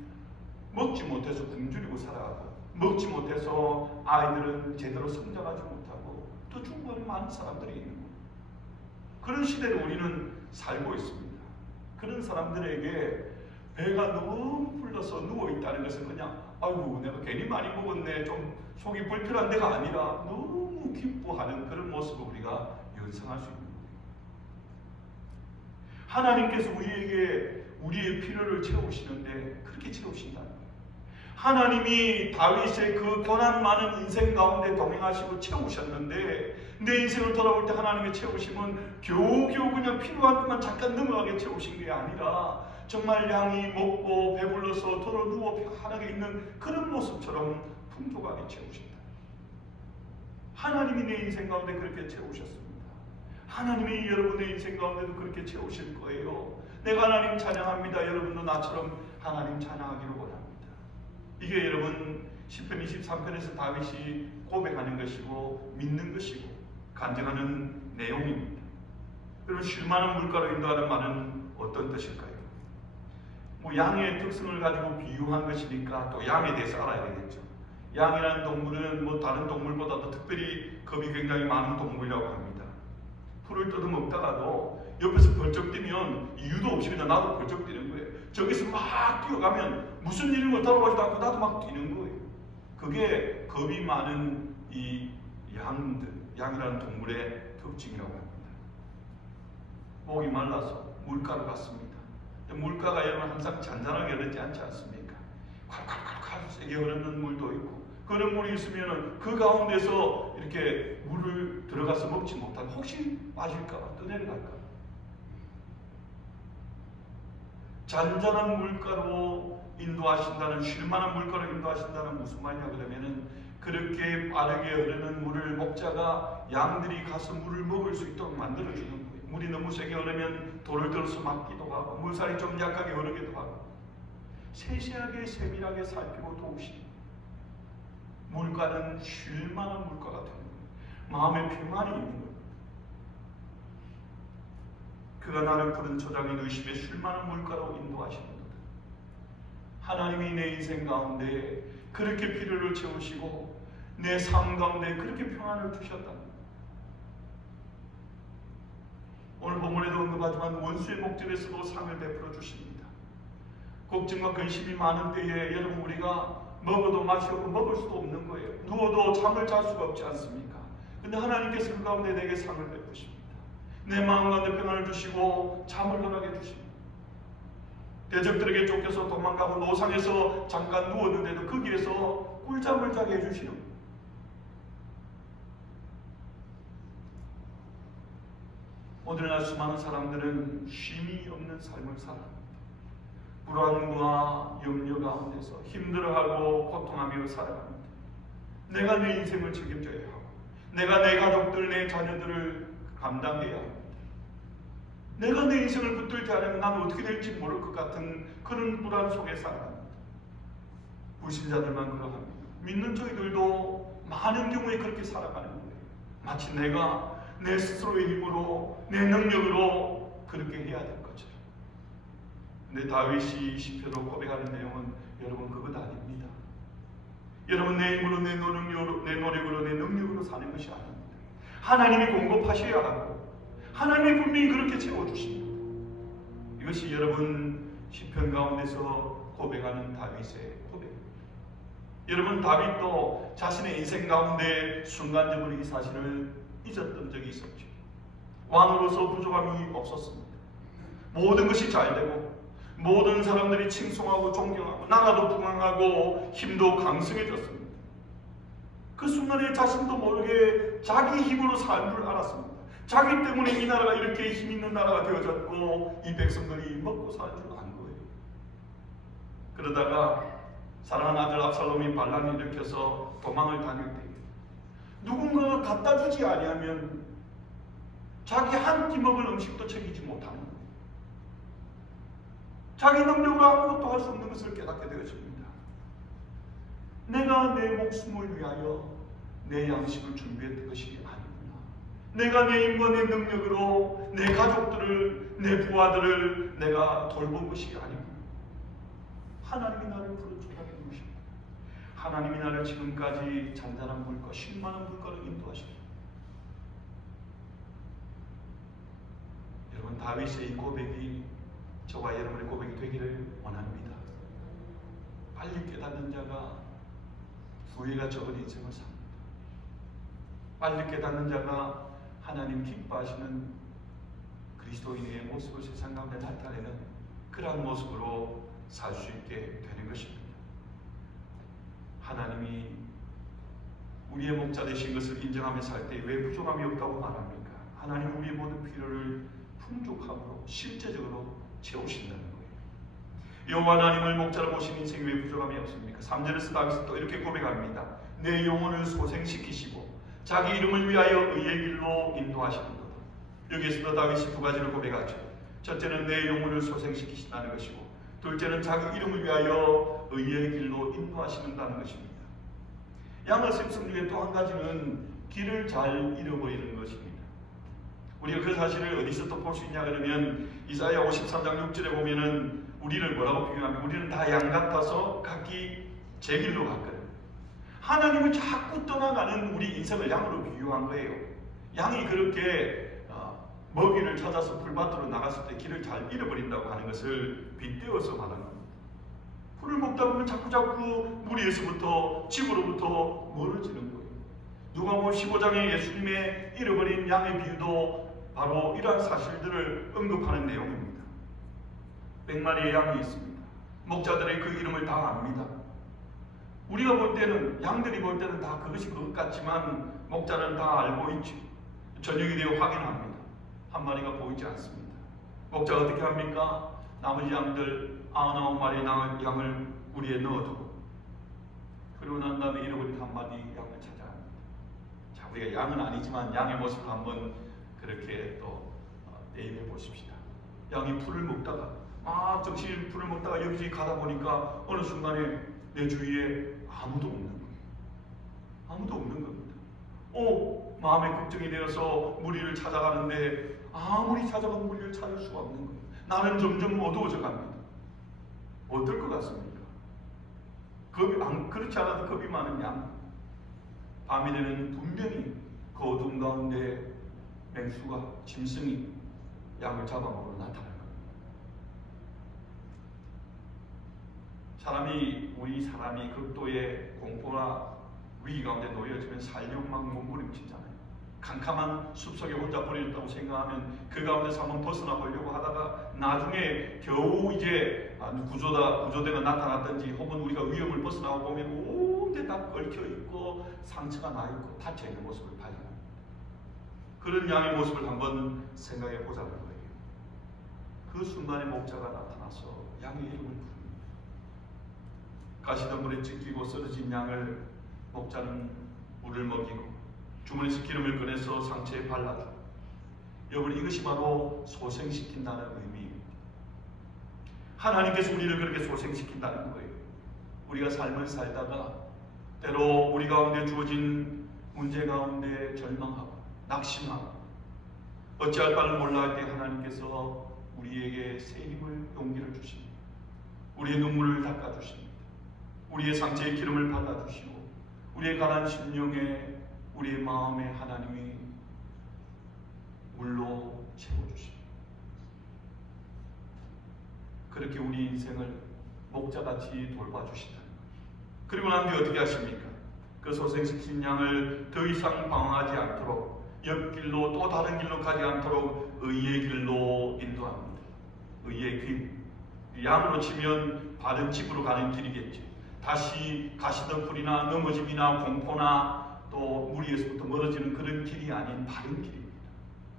먹지 못해서 굶주리고 살아가고, 먹지 못해서 아이들은 제대로 성장하지 못하고 또 죽어가는 많은 사람들이 있는 거예요. 그런 시대를 우리는 살고 있습니다. 그런 사람들에게 배가 너무 불러서 누워있다는 것은 그냥 아이고 내가 괜히 많이 먹었네, 좀 속이 불편한 데가 아니라 너무 기뻐하는 그런 모습을 우리가 연상할 수 있는 거예요. 하나님께서 우리에게 우리의 필요를 채우시는데 그렇게 채우신다는 거예요. 하나님이 다윗의 그 고난 많은 인생 가운데 동행하시고 채우셨는데, 내 인생을 돌아볼 때 하나님의 채우심은 겨우겨우 그냥 필요한 것만 잠깐 넘어가게 채우신 게 아니라 정말 양이 먹고 배불러서 돌아 누워 편하게 있는 그런 모습처럼 풍족하게 채우신다. 하나님이 내 인생 가운데 그렇게 채우셨습니다. 하나님이 여러분의 인생 가운데도 그렇게 채우실 거예요. 내가 하나님 찬양합니다. 여러분도 나처럼 하나님 찬양하기를 원합니다. 이게 여러분 시편 23편에서 다윗이 고백하는 것이고 믿는 것이고 간증하는 내용입니다. 여러분, 쉴만한 물가로 인도하는 말은 어떤 뜻일까요? 뭐 양의 특성을 가지고 비유한 것이니까 또 양에 대해서 알아야 되겠죠. 양이라는 동물은 뭐 다른 동물보다도 특별히 겁이 굉장히 많은 동물이라고 합니다. 풀을 뜯어먹다가도 옆에서 벌쩍 뛰면 이유도 없이 그냥 나도 벌쩍 뛰는 거예요. 저기서 막 뛰어가면 무슨 일인 걸 돌아보지도 않고 나도 막 뛰는 거예요. 그게 겁이 많은 이 양이라는 동물의 특징이라고 합니다. 목이 말라서 물가로 갔습니다. 물가가 여러분 항상 잔잔하게 흐르지 않지 않습니까? 콸콸콸콸 세게 흐르는 물도 있고 그런 물이 있으면 그 가운데서 이렇게 물을 들어가서 먹지 못하면 혹시 빠질까 떠내려갈까. 잔잔한 물가로 인도하신다는, 쉴만한 물가로 인도하신다는 무슨 말이냐 그러면은, 그렇게 빠르게 흐르는 물을 목자가 양들이 가서 물을 먹을 수 있도록 만들어주는 거예요. 물이 너무 세게 흐르면 돌을 들어서 막기도 하고, 물살이 좀 약하게 흐르기도 하고, 세세하게 세밀하게 살피고 도우시니 물가는 쉴만한 물가가 되는 거예요. 마음의 평안이 있는 거예요. 그가 나를 푸른 초장에 누이심에 쉴만한 물가로 인도하시는 것. 하나님이 내 인생 가운데 그렇게 필요를 채우시고 내 삶 가운데 그렇게 평안을 주셨다. 오늘 본문에도 언급하지만 원수의 목전에서도 상을 베풀어 주십니다. 걱정과 근심이 많은 때에 여러분, 우리가 먹어도 맛이 없고 먹을 수도 없는 거예요. 누워도 잠을 잘 수가 없지 않습니까? 근데 하나님께서 그 가운데 내게 상을 베푸십니다. 내 마음 가운데 평안을 주시고 잠을 허락해 주십니다. 대적들에게 쫓겨서 도망가고 노상에서 잠깐 누웠는데도 거기에서 꿀잠을 자게 해주시는 거예요. 오늘날 수많은 사람들은 쉼이 없는 삶을 살아갑니다. 불안과 염려 가운데서 힘들어하고 고통하며 살아갑니다. 내가 내 인생을 책임져야 하고, 내가 내 가족들, 내 자녀들을 감당해야 합니다. 내가 내 인생을 붙들지 않으면 나는 어떻게 될지 모를 것 같은 그런 불안 속에 살아갑니다. 불신자들만 그러합니다. 믿는 저희들도 많은 경우에 그렇게 살아가는 거예요. 마치 내가 내 스스로의 힘으로, 내 능력으로 그렇게 해야 될 것처럼. 근데 다윗이 시편으로 고백하는 내용은 여러분 그것 아닙니다. 여러분, 내 힘으로, 내 노력으로, 내 능력으로 사는 것이 아닙니다. 하나님이 공급하셔야 하고 하나님이 분명히 그렇게 채워주십니다. 이것이 여러분 시편 가운데서 고백하는 다윗의 고백입니다. 여러분, 다윗도 자신의 인생 가운데 순간적으로 이 사실을 잊었던 적이 있었죠. 왕으로서 부족함이 없었습니다. 모든 것이 잘 되고 모든 사람들이 칭송하고 존경하고 나라도 풍성하고 힘도 강성해졌습니다. 그 순간에 자신도 모르게 자기 힘으로 삶을 알았습니다. 자기 때문에 이 나라가 이렇게 힘 있는 나라가 되어졌고 이 백성들이 먹고 살 줄 안 거예요. 그러다가 사랑하는 아들 압살롬이 반란을 일으켜서 도망을 다닐 때 누군가가 갖다 주지 아니하면 자기 한 끼 먹을 음식도 챙기지 못하는 거예요. 자기 능력으로 아무것도 할 수 없는 것을 깨닫게 되어집니다. 내가 내 목숨을 위하여 내 양식을 준비했던 것이 아니구나. 내가 내 힘과 내 능력으로 내 가족들을, 내 부하들을 내가 돌본 것이 아니구나. 하나님이 나를 부르주라는 것입니다. 하나님이 나를 지금까지 잔잔한 물가, 쉴만한 물가로 인도하십니다. 여러분, 다윗의 이 고백이 저와 여러분의 고백이 되기를 원합니다. 빨리 깨닫는 자가 후회가 적은 인생을 삽니다. 빨리 깨닫는 자가 하나님 기뻐하시는 그리스도인의 모습을 세상 가운데 나타내는 그러한 모습으로 살 수 있게 되는 것입니다. 하나님이 우리의 목자 되신 것을 인정하며 살 때 왜 부족함이 없다고 말합니까? 하나님 우리의 모든 필요를 풍족함으로 실제적으로 채우신다는 거예요. 여호와 하나님을 목자로 모신 인생이 왜 부족함이 없습니까? 3절에서 다윗은 또 이렇게 고백합니다. 내 영혼을 소생시키시고 자기 이름을 위하여 의의 길로 인도하시는도다. 여기에서도 다윗이 두 가지를 고백하죠. 첫째는 내 영혼을 소생시키신다는 것이고, 둘째는 자기 이름을 위하여 의의 길로 인도하시는다는 것입니다. 양의 습성 중에 또 한 가지는 길을 잘 잃어버리는 것입니다. 우리가 그 사실을 어디서 또 볼 수 있냐 그러면 이사야 53장 6절에 보면은 우리를 뭐라고 비유하면 우리는 다 양 같아서 각기 제 길로 갔거든요. 하나님을 자꾸 떠나가는 우리 인생을 양으로 비유한 거예요. 양이 그렇게 먹이를 찾아서 풀밭으로 나갔을 때 길을 잘 잃어버린다고 하는 것을 빗대어서 말하는 겁니다. 풀을 먹다 보면 자꾸 무리에서부터 집으로부터 멀어지는 거예요. 누가복음 15장에 예수님의 잃어버린 양의 비유도 바로 이러한 사실들을 언급하는 내용입니다. 100마리의 양이 있습니다. 목자들의 그 이름을 다 압니다. 우리가 볼 때는, 양들이 볼 때는 다 그것이 그것 같지만 목자는 다 알고 있죠. 저녁이 되어 확인합니다. 한 마리가 보이지 않습니다. 목자가 어떻게 합니까? 나머지 양들 99마리 양을 우리에 넣어두고, 그리고 난 다음에 잃어버린 한 마리 양을 찾아갑니다. 자, 우리가 양은 아니지만 양의 모습을 한번 그렇게 또 대입해 보십시다. 양이 풀을 먹다가 막 정신이 풀을 먹다가 여기저기 가다 보니까 어느 순간에 내 주위에 아무도 없는 거예요. 아무도 없는 겁니다. 마음에 걱정이 되어서 무리를 찾아가는데 아무리 찾아가도 무리를 찾을 수가 없는 거예요. 나는 점점 어두워져 갑니다. 어떨 것 같습니까? 그렇지 않아도 겁이 많은 양. 밤이 되면 분명히 그 어둠 가운데 맹수가, 짐승이 양을 잡아먹으러 나타날 겁니다. 우리 사람이 극도의 공포나 위기 가운데 놓여지면 살려고 막 몸부림치잖아요. 캄캄한 숲속에 혼자 버려졌다고 생각하면 그 가운데서 한번 벗어나 보려고 하다가 나중에 겨우 이제 구조대가 나타났든지 혹은 우리가 위험을 벗어나고 보면 온데 다 얽혀있고 상처가 나있고 다쳐있는 모습을 발견합니다. 그런 양의 모습을 한번 생각해 보자는 거예요. 그 순간에 목자가 나타나서 양의 이름을 부릅니다. 가시덤불에 찢기고 쓰러진 양을 목자는 물을 먹이고 주머니에서 기름을 꺼내서 상처에 발라주고, 여러분, 이것이 바로 소생시킨다는 의미입니다. 하나님께서 우리를 그렇게 소생시킨다는 거예요. 우리가 삶을 살다가 때로 우리 가운데 주어진 문제 가운데 절망하고 낙심하고 어찌할 바를 몰라 할 때 하나님께서 우리에게 새 힘을, 용기를 주십니다. 우리의 눈물을 닦아주십니다. 우리의 상처에 기름을 발라주시고 우리의 가난 심령에, 우리의 마음에 하나님이 물로 채워주십니다. 그렇게 우리 인생을 목자같이 돌봐주신다. 그리고 난 뒤에 어떻게 하십니까? 그 소생시킨 양을 더 이상 방황하지 않도록, 옆길로 또 다른 길로 가지 않도록 의의 길로 인도합니다. 의의 길. 양으로 치면 바른 집으로 가는 길이겠죠. 다시 가시덤불이나 넘어짐이나 공포나 또 무리에서부터 멀어지는 그런 길이 아닌 바른 길입니다.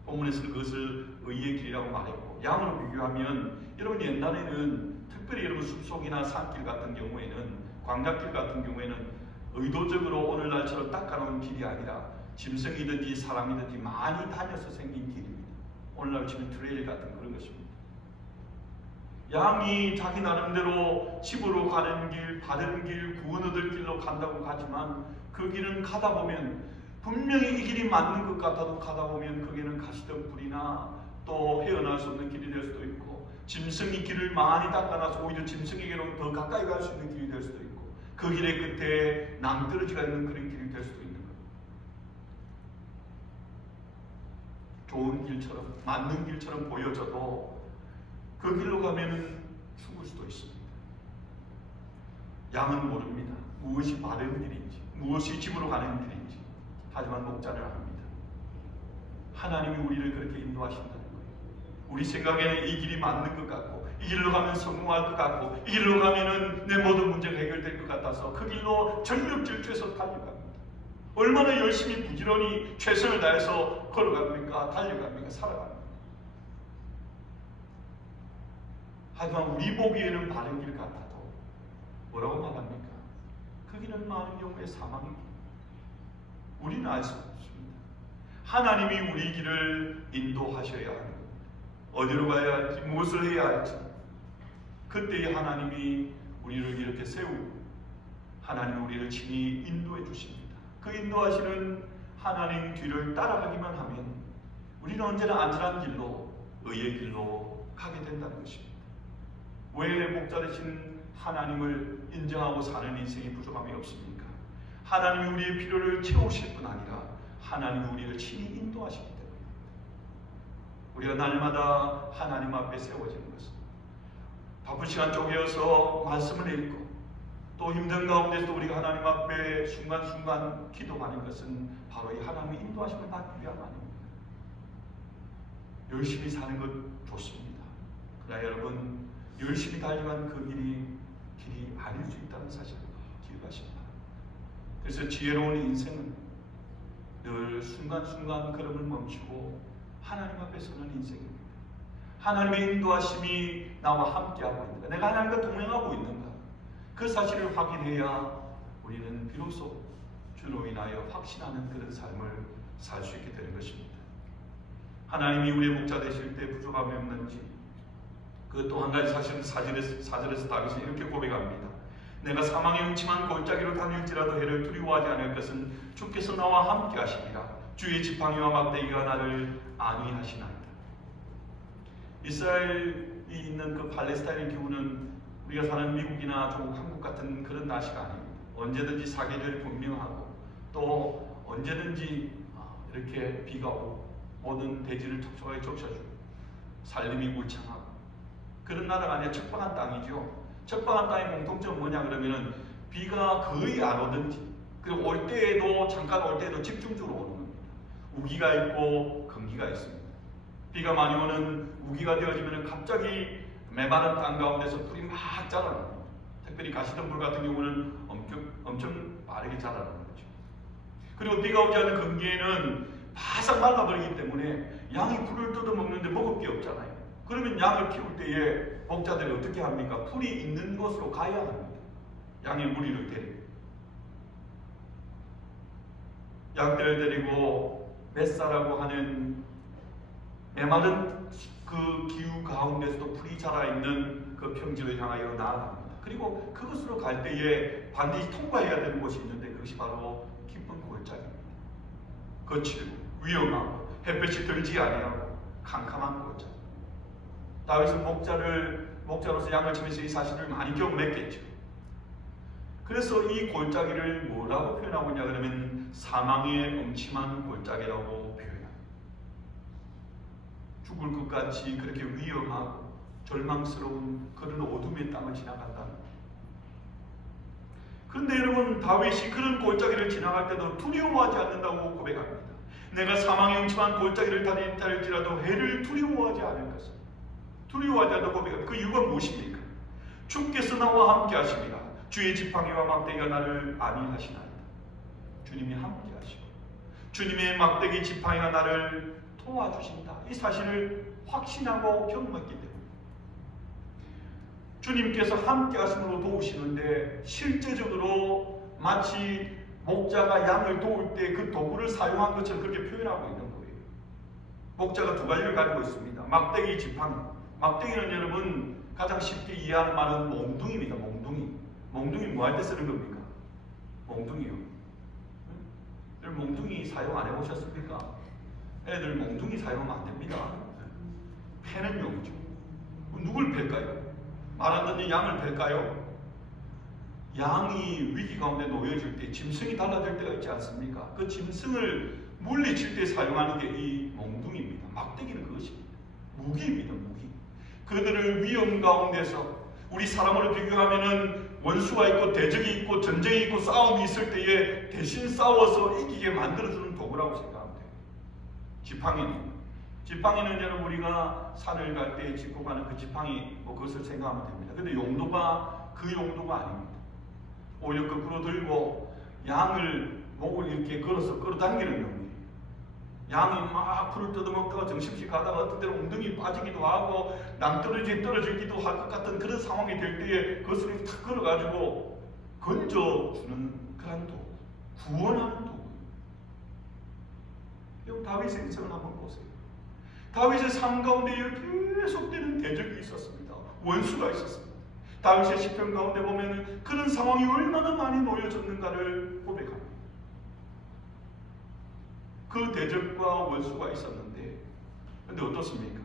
본문에서는 그것을 의의 길이라고 말했고, 양으로 비교하면 여러분 옛날에는 특별히 여러분 숲속이나 산길 같은 경우에는, 광야길 같은 경우에는 의도적으로 오늘날처럼 닦아놓은 길이 아니라 짐승이든지 사람이든지 많이 다녀서 생긴 길입니다. 오늘날 치면 트레일 같은 그런 것입니다. 양이 자기 나름대로 집으로 가는 길, 바른 길, 구원 얻을 길로 간다고 가지만 그 길은 가다 보면 분명히 이 길이 맞는 것 같아도 가다 보면 거기는 가시덤불이나 또 헤어날 수 없는 길이 될 수도 있고, 짐승이 길을 많이 닦아놔서 오히려 짐승에게로 더 가까이 갈 수 있는 길이 될 수도 있고, 그 길의 끝에 낭떠러지가 있는 그런 길이 될 수도 있는 거예요. 좋은 길처럼, 맞는 길처럼 보여져도 그 길로 가면 죽을 수도 있습니다. 양은 모릅니다. 무엇이 바른 길인지, 무엇이 집으로 가는 길인지. 하지만 목자는 압니다. 하나님이 우리를 그렇게 인도하신다는 거예요. 우리 생각에는 이 길이 맞는 것 같고, 이 길로 가면 성공할 것 같고, 이 길로 가면은 내 모든 문제가 해결될 것 같아서 그 길로 전력질주해서 달려갑니다. 얼마나 열심히 부지런히 최선을 다해서 걸어갑니까? 달려갑니까? 살아갑니까? 하지만 우리 보기에는 바른 길 같아도 뭐라고 말합니까? 그 길은 많은 경우에 사망의 길. 우리는 알 수 없습니다. 하나님이 우리 길을 인도하셔야 하는 겁니다. 어디로 가야 할지, 무엇을 해야 할지. 그때에 하나님이 우리를 이렇게 세우고 하나님이 우리를 친히 인도해 주십니다. 그 인도하시는 하나님 뒤를 따라가기만 하면 우리는 언제나 안전한 길로, 의의 길로 가게 된다는 것입니다. 왜 목자 되신 하나님을 인정하고 사는 인생이 부족함이 없습니까? 하나님이 우리의 필요를 채우실 뿐 아니라 하나님이 우리를 친히 인도하시기 때문입니다. 우리가 날마다 하나님 앞에 세워지는 것은 바쁜 시간 쪼개어서 말씀을 읽고 또 힘든 가운데서도 우리가 하나님 앞에 순간순간 기도하는 것은 바로 이 하나님의 인도하심을 받기 위함 아닙니까? 열심히 사는 것 좋습니다. 그러나 여러분, 열심히 달려간 그 길이 아닐 수 있다는 사실을 기억하십니다. 그래서 지혜로운 인생은 늘 순간순간 걸음을 멈추고 하나님 앞에 서는 인생입니다. 하나님의 인도하심이 나와 함께하고 있는가, 내가 하나님과 동행하고 있는가, 그 사실을 확인해야 우리는 비로소 주로 인하여 확신하는 그런 삶을 살 수 있게 되는 것입니다. 하나님이 우리의 목자 되실 때 부족함이 없는지, 그 또 한 가지 사실은 사절에서 다윗이 이렇게 고백합니다. 내가 사망의 음침한 골짜기로 다닐지라도 해를 두려워하지 않을 것은 주께서 나와 함께 하시니라. 주의 지팡이와 막대기가 나를 안위하시나이다. 이스라엘이 있는 그 팔레스타인의 기후는 우리가 사는 미국이나 조국 한국 같은 그런 날씨가 아닙니다. 언제든지 사계절이 분명하고 또 언제든지 이렇게 비가 오고 모든 대지를 촉촉하게 적셔주고 살림이 울창하고 그런 나라가 아니라 척박한 땅이죠. 척박한 땅의 공통점은 뭐냐 그러면은 비가 거의 안 오든지, 그리고 올 때에도 잠깐 올 때에도 집중적으로 오는 겁니다. 우기가 있고 건기가 있습니다. 비가 많이 오는 우기가 되어지면 갑자기 메마른 땅 가운데서 풀이 막 자라납니다. 특별히 가시덤불 같은 경우는 엄청 빠르게 자라는 거죠. 그리고 비가 오지 않은 건기에는 바싹 말라버리기 때문에 양이 풀을 뜯어먹는데 먹을 게 없잖아요. 그러면 양을 키울 때에 목자들이 어떻게 합니까? 풀이 있는 곳으로 가야 합니다. 양의 무리를 데리고. 양떼를 데리고 메사라고 하는 메마른 그 기후 가운데서도 풀이 자라있는 그 평지를 향하여 나아갑니다. 그리고 그것으로 갈 때에 반드시 통과해야 되는 곳이 있는데 그것이 바로 깊은 골짜기입니다. 거칠고 위험하고 햇볕이 들지 아니하고 캄캄한 골짜기. 다윗은 목자로서 양을 치면서 이 사실을 많이 경험했겠죠. 그래서 이 골짜기를 뭐라고 표현하고 있냐 그러면 사망의 음침한 골짜기라고 표현합니다. 죽을 것 같이 그렇게 위험하고 절망스러운 그런 어둠의 땅을 지나간다는 거예요. 그런데 여러분, 다윗이 그런 골짜기를 지나갈 때도 두려워하지 않는다고 고백합니다. 내가 사망의 음침한 골짜기를 다닐지라도 해를 두려워하지 않을 것을. 두려워하지 않는다고 고백합니다. 그 이유가 무엇입니까? 주께서 나와 함께 하십니다. 주의 지팡이와 막대기가 나를 안위하시나이다. 주님이 함께 하시고 주님의 막대기 지팡이가 나를 도와주신다. 이 사실을 확신하고 경험했기 때문에 주님께서 함께 하심으로 도우시는데 실제적으로 마치 목자가 양을 도울 때 그 도구를 사용한 것처럼 그렇게 표현하고 있는 거예요. 목자가 두 가지를 가지고 있습니다. 막대기, 지팡이. 막대기는 여러분 가장 쉽게 이해하는 말은 몽둥이입니다. 몽둥이 뭐 할 때 쓰는 겁니까? 몽둥이요. 여러분 몽둥이 사용 안 해보셨습니까? 애들 몽둥이 사용하면 안 됩니다. 패는 용이죠. 누굴 팰까요? 말 안 듣는 양을 팰까요? 양이 위기 가운데 놓여질 때 짐승이 달라질 때가 있지 않습니까? 그 짐승을 물리칠 때 사용하는 게 이 몽둥이입니다. 막대기는 그것입니다. 무기입니다. 무기. 그들을 위험 가운데서 우리 사람으로 비교하면은 원수가 있고 대적이 있고 전쟁이 있고 싸움이 있을 때에 대신 싸워서 이기게 만들어주는 도구라고 생각하면 돼요. 지팡이는 여러분 우리가 산을 갈 때 짚고 가는 그 지팡이 그것을 생각하면 됩니다. 근데 용도가 그 용도가 아닙니다. 오히려 거꾸로 들고 양을 목을 이렇게 걸어서 끌어당기는 용이에요. 양이 막 풀을 뜯어먹다가 정신없이 가다가 어떤 때는 엉덩이 빠지기도 하고 낭떠러지에 떨어지기도 할 것 같은 그런 상황이 될 때에 그것을 탁 걸어가지고 건져주는 그런 도구, 구원하는 도구. 여러분 다윗의 인생을 한번 보세요. 다윗의 삶 가운데 계속되는 대적이 있었습니다. 원수가 있었습니다. 다윗의 시편 가운데 보면 그런 상황이 얼마나 많이 놓여졌는가를 고백합니다. 그 대적과 원수가 있었는데 근데 어떻습니까?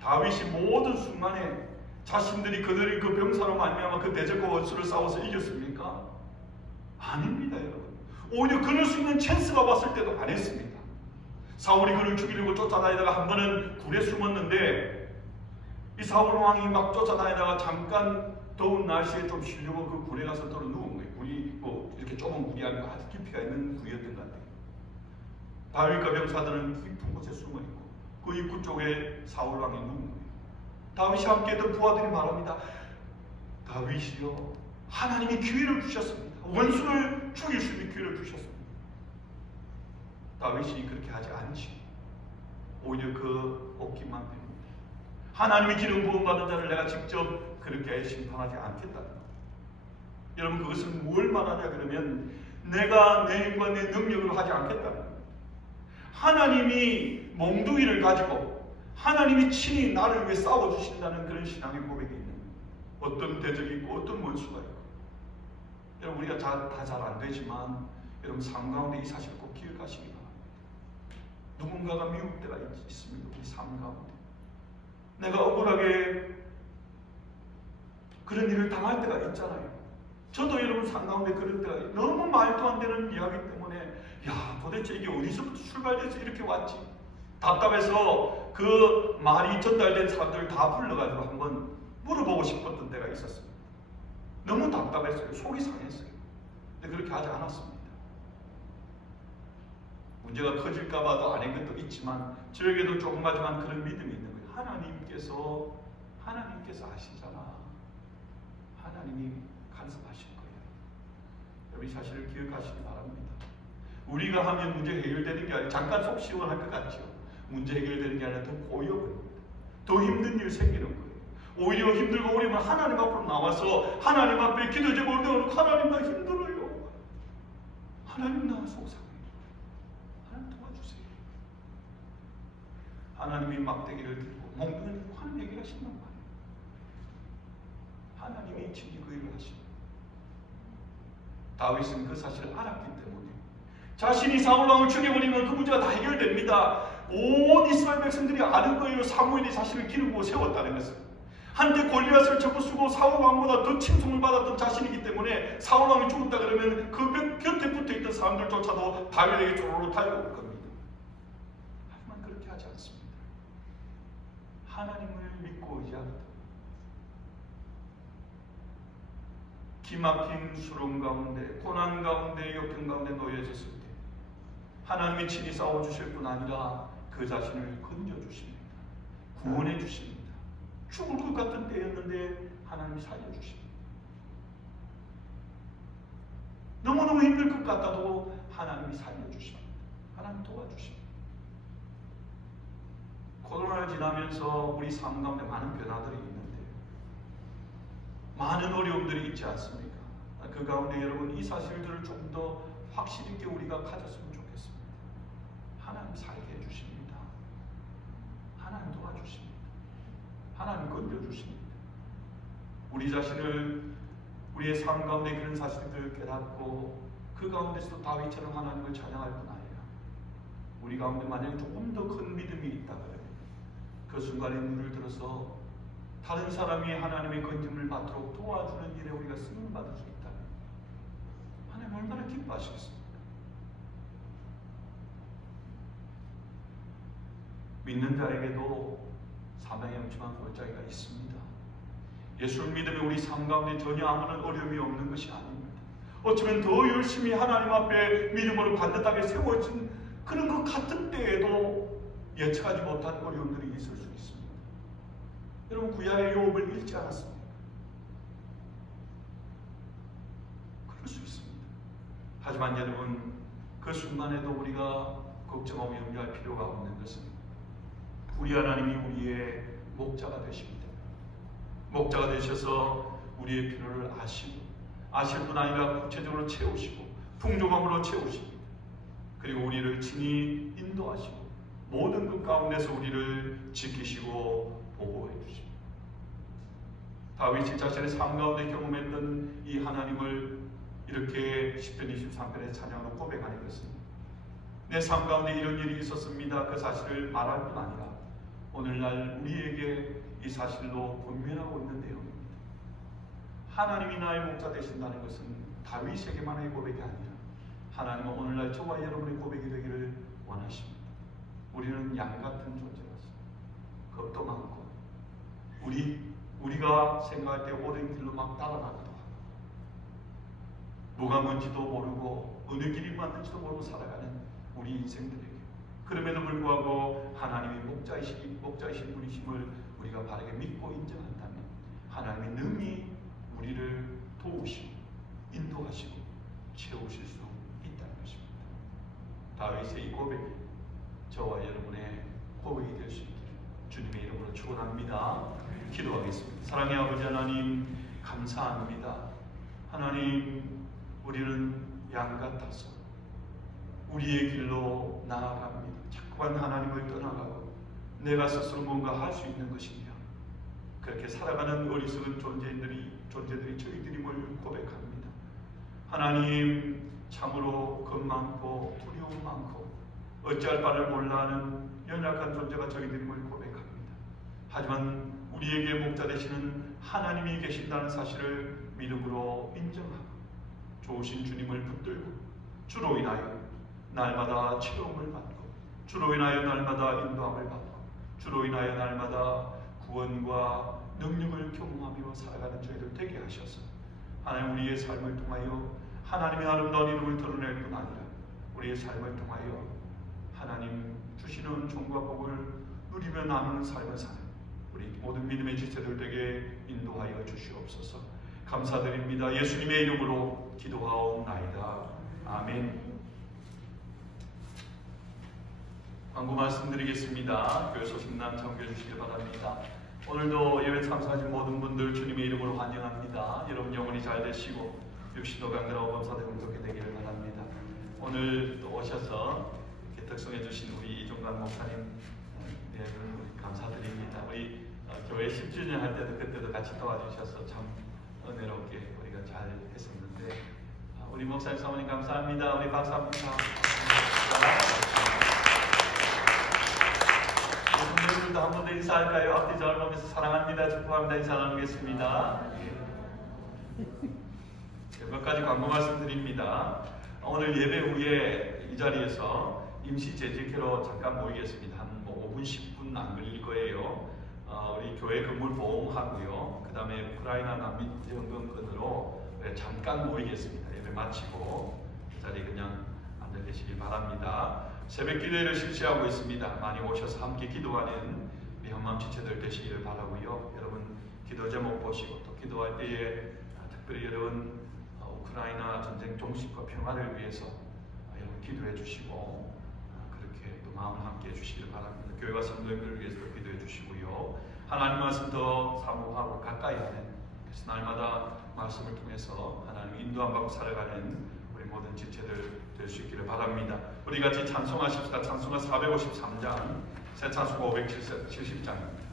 다윗이 모든 순간에 자신들이 그들이 그 병사로 말미암아 그 대적과 원수를 싸워서 이겼습니까? 아닙니다, 여러분. 오히려 그럴 수 있는 찬스가 왔을 때도 안 했습니다. 사울이 그를 죽이려고 쫓아다니다가 한 번은 굴에 숨었는데 이 사울 왕이 막 쫓아다니다가 잠깐 더운 날씨에 좀 쉬려고 그 굴에 가서 떨어 누운 거예요. 굴이 이렇게 좁은 굴이 아니고 아주 깊이가 있는 굴이었던 것 같아요. 다윗과 병사들은 깊은 곳에 숨어있고 그 입구 쪽에 사울 왕이 누운 거예요. 다윗이 함께했던 부하들이 말합니다. 다윗이요, 하나님이 기회를 주셨습니다. 원수를 죽일 수 있는 기회를 주셨습니다. 다윗이 그렇게 하지 않지. 오히려 그 얻기만 됩니다. 하나님이 기름 부음 받은 자를 내가 직접 그렇게 심판하지 않겠다. 여러분, 그것은 뭘 말하냐 그러면 내가 내 힘과 내 능력으로 하지 않겠다. 하나님이 몽둥이를 가지고 하나님이 친히 나를 위해 싸워주신다는 그런 신앙의 고백이 있는 거예요. 어떤 대적이 있고 어떤 원수가 있고. 여러분, 우리가 다 잘 안 되지만 여러분, 삶 가운데 이 사실을 꼭 기억하시기 바랍니다. 누군가가 미울 때가 있습니다. 우리 삶 가운데 내가 억울하게 그런 일을 당할 때가 있잖아요. 저도 여러분 삶 가운데 그런 때가 너무 말도 안 되는 이야기 때문에 야, 도대체 이게 어디서부터 출발돼서 이렇게 왔지? 답답해서 그 말이 전달된 사람들을 다 불러가지고 한번 물어보고 싶었던 때가 있었습니다. 너무 답답했어요. 속이 상했어요. 근데 그렇게 하지 않았습니다. 문제가 커질까봐도 안 한 것도 있지만 저에게도 조금하지만 그런 믿음이 있는 거예요. 하나님께서 아시잖아. 하나님이 간섭하실 거예요. 여러분, 이 사실을 기억하시기 바랍니다. 우리가 하면 문제 해결되는 게 아니라 잠깐 속 시원할 것 같죠. 문제 해결되는 게 아니라 더 고여버립니다. 더 힘든 일 생기는 거예요. 오히려 힘들고 어려우면 하나님 앞으로 나와서 하나님 앞에 기도 제목을 내어놓고 하나님 나 힘들어요. 하나님 나 속상해요. 하나님 도와주세요. 하나님이 막대기를 들고 몽둥이를 들고 하는 얘기가 신난 말이에요. 하나님이 친히 그 일을 하십니다. 다윗은 그 사실을 알았기 때문에 자신이 사울왕을 죽여버리면 그 문제가 다 해결됩니다. 온 이스라엘 백성들이 아는 거예요. 사무엘이 자신을 기르고 세웠다는 것을. 한때 골리앗을 접어쓰고 사울왕보다 더 칭송을 받았던 자신이기 때문에 사울왕이 죽었다 그러면 그 곁에 붙어있던 사람들조차도 다윗에게 조로로 달려올 겁니다. 하지만 그렇게 하지 않습니다. 하나님을 믿고 의지하거든. 기막힌 수렁 가운데, 고난 가운데, 역경 가운데 놓여졌을 때 하나님이 친히 싸워주실 뿐 아니라 그 자신을 건져주십니다. 구원해 주십니다. 죽을 것 같은 때였는데 하나님이 살려주십니다. 너무너무 힘들 것 같아도 하나님이 살려주십니다. 하나님 도와주십니다. 코로나를 지나면서 우리 삶 가운데 많은 변화들이 있는데 많은 어려움들이 있지 않습니까? 그 가운데 여러분, 이 사실들을 조금 더 확실 있게 우리가 가졌으면 좋겠습니다. 하나님 살게 해주십니다. 하나님 도와주십니다. 하나님 건져주십니다. 우리 자신을 우리의 삶 가운데 그런 사실들을 깨닫고 그 가운데서도 다윗처럼 하나님을 찬양할 뿐 아니라 우리 가운데 만약에 조금 더 큰 믿음이 있다 그러면 그 순간에 눈을 들어서 다른 사람이 하나님의 건짐을 받도록 도와주는 일에 우리가 쓰임받을 수 있다면 하나님 얼마나 기뻐하시겠습니까? 믿는 자에게도 사망의 음침한 골짜기가 있습니다. 예수를 믿으면 우리 삶 가운데 전혀 아무런 어려움이 없는 것이 아닙니다. 어쩌면 더 열심히 하나님 앞에 믿음으로 반듯하게 세워진 그런 것 같은 때에도 예측하지 못한 어려움들이 있을 수 있습니다. 여러분, 구약의 욥을 읽지 않았습니까? 그럴 수 있습니다. 하지만 여러분, 그 순간에도 우리가 걱정하고 염려할 필요가 없는 것은 우리 하나님이 우리의 목자가 되십니다. 목자가 되셔서 우리의 필요를 아실 뿐 아니라 구체적으로 채우시고 풍족함으로 채우십니다. 그리고 우리를 친히 인도하시고 모든 것 가운데서 우리를 지키시고 보호해 주십니다. 다윗이 자신의 삶 가운데 경험했던 이 하나님을 이렇게 10편 23편의 찬양으로 고백하는 것입니다. 내 삶 가운데 이런 일이 있었습니다. 그 사실을 말할 뿐 아니라 오늘날 우리에게 이 사실로 분명하고 있는 내용입니다. 하나님이 나의 목자 되신다는 것은 다윗에게만의 고백이 아니라 하나님은 오늘날 저와 여러분의 고백이 되기를 원하십니다. 우리는 양 같은 존재라서 겁도 많고 우리가 생각할 때 옳은 길로 막 따라가기도 하고 뭐가 뭔지도 모르고 어느 길이 맞는지도 모르고 살아가는 우리 인생들에게 그럼에도 불구하고 하나님이 목자이신 분이심을 우리가 바르게 믿고 인정한다면 하나님이 능히 우리를 도우시고 인도하시고 채우실 수 있다는 것입니다. 다윗의 이 고백이 저와 여러분의 고백이 될 수 있기를 주님의 이름으로 축원합니다. 기도하겠습니다. 사랑의 아버지 하나님, 감사합니다. 하나님, 우리는 양 같아서 우리의 길로 나아갑니다. 자꾸만 하나님을 떠나가고 내가 스스로 뭔가 할 수 있는 것이냐, 그렇게 살아가는 어리석은 존재들이 저희들임을 고백합니다. 하나님, 참으로 겁 많고 두려움 많고 어찌할 바를 몰라하는 연약한 존재가 저희들임을 고백합니다. 하지만 우리에게 목자 되시는 하나님이 계신다는 사실을 믿음으로 인정하고 좋으신 주님을 붙들고 주로 인하여 날마다 치료움을 받고 주로 인하여 날마다 인도함을 받고 주로 인하여 날마다 구원과 능력을 경험하며 살아가는 저희들 되게 하셔서 하나님, 우리의 삶을 통하여 하나님의 아름다운 이름을 드러낼 뿐 아니라 우리의 삶을 통하여 하나님 주시는 종과 복을 누리며 나누는 삶을 사는 우리 모든 믿음의 지체들 되게 인도하여 주시옵소서. 감사드립니다. 예수님의 이름으로 기도하옵나이다. 아멘. 광고 말씀드리겠습니다. 교회 소식란 참고해 주시기 바랍니다. 오늘도 예배 참석하신 모든 분들 주님의 이름으로 환영합니다. 여러분 영혼이 잘 되시고 육신도 강건하고 범사되고 그렇게 되기를 바랍니다. 오늘 또 오셔서 이렇게 특송해 주신 우리 이종관 목사님, 네, 감사드립니다. 우리 교회 10주년 할 때도 그때도 같이 도와주셔서 참 은혜롭게 우리가 잘 했었는데, 우리 목사님 사모님 감사합니다. 우리 박수 한번 여러분들도 한 번 더 인사할까요? 앞뒤 저를 보면서 사랑합니다, 축복합니다 인사 나누겠습니다. 몇 가지 광고 말씀드립니다. 오늘 예배 후에 이 자리에서 임시 재직회로 잠깐 모이겠습니다. 한 5분 10분 안 걸릴 거예요. 우리 교회 건물 보험하고요, 그 다음에 우크라이나 난민 지원금건으로 잠깐 모이겠습니다. 예배 마치고 그 자리에 그냥 앉아 계시길 바랍니다. 새벽 기도회를 실시하고 있습니다. 많이 오셔서 함께 기도하는 우리 현맘 지체들 되시기를 바라고요. 여러분 기도 제목 보시고 또 기도할 때에 특별히 여러분 우크라이나 전쟁 종식과 평화를 위해서 여러분 기도해 주시고 그렇게 또 마음 함께 해주시길 바랍니다. 교회와 성도님들을 위해서 기도해 주시고요. 하나님 말씀 더 사모하고 가까이 하는, 그래서 날마다 말씀을 통해서 하나님 인도함 받고 살아가는 우리 모든 지체들 될 수 있기를 바랍니다. 우리 같이 찬송하십시다. 찬송가 453장, 새 찬송가 570장입니다.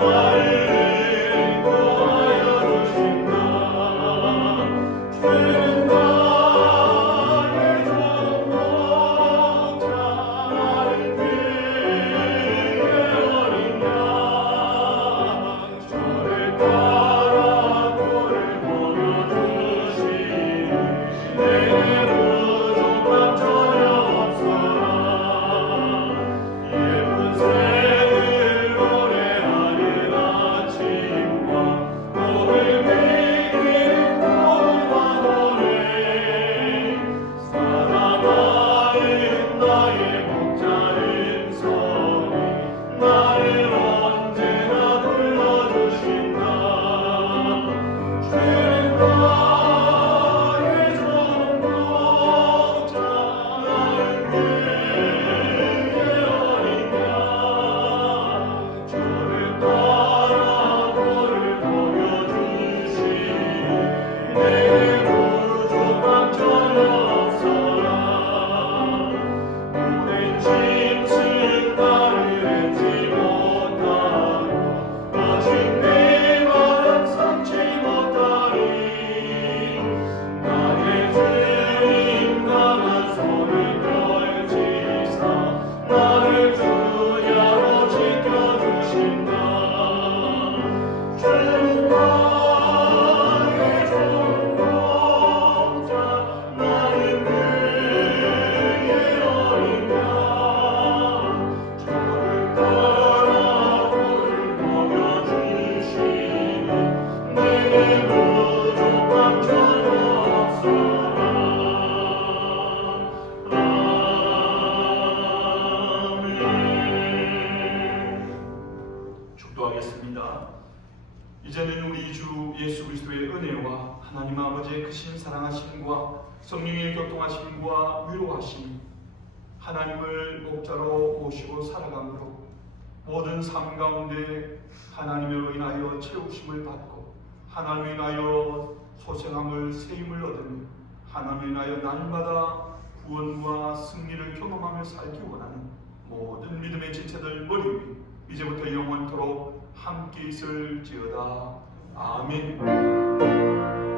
나를 구하여 주신다. 하나님 아버지의 크신 사랑하심과 성령의 교통하심과 위로하심이 하나님을 목자로 모시고 살아감으로 모든 삶 가운데 하나님으로 인하여 채우심을 받고 하나님으로 인하여 소생함을 세임을 얻으며 하나님으로 인하여 날마다 구원과 승리를 경험하며 살기 원하는 모든 믿음의 지체들 머리 위 이제부터 영원토록 함께 있을지어다. 아멘.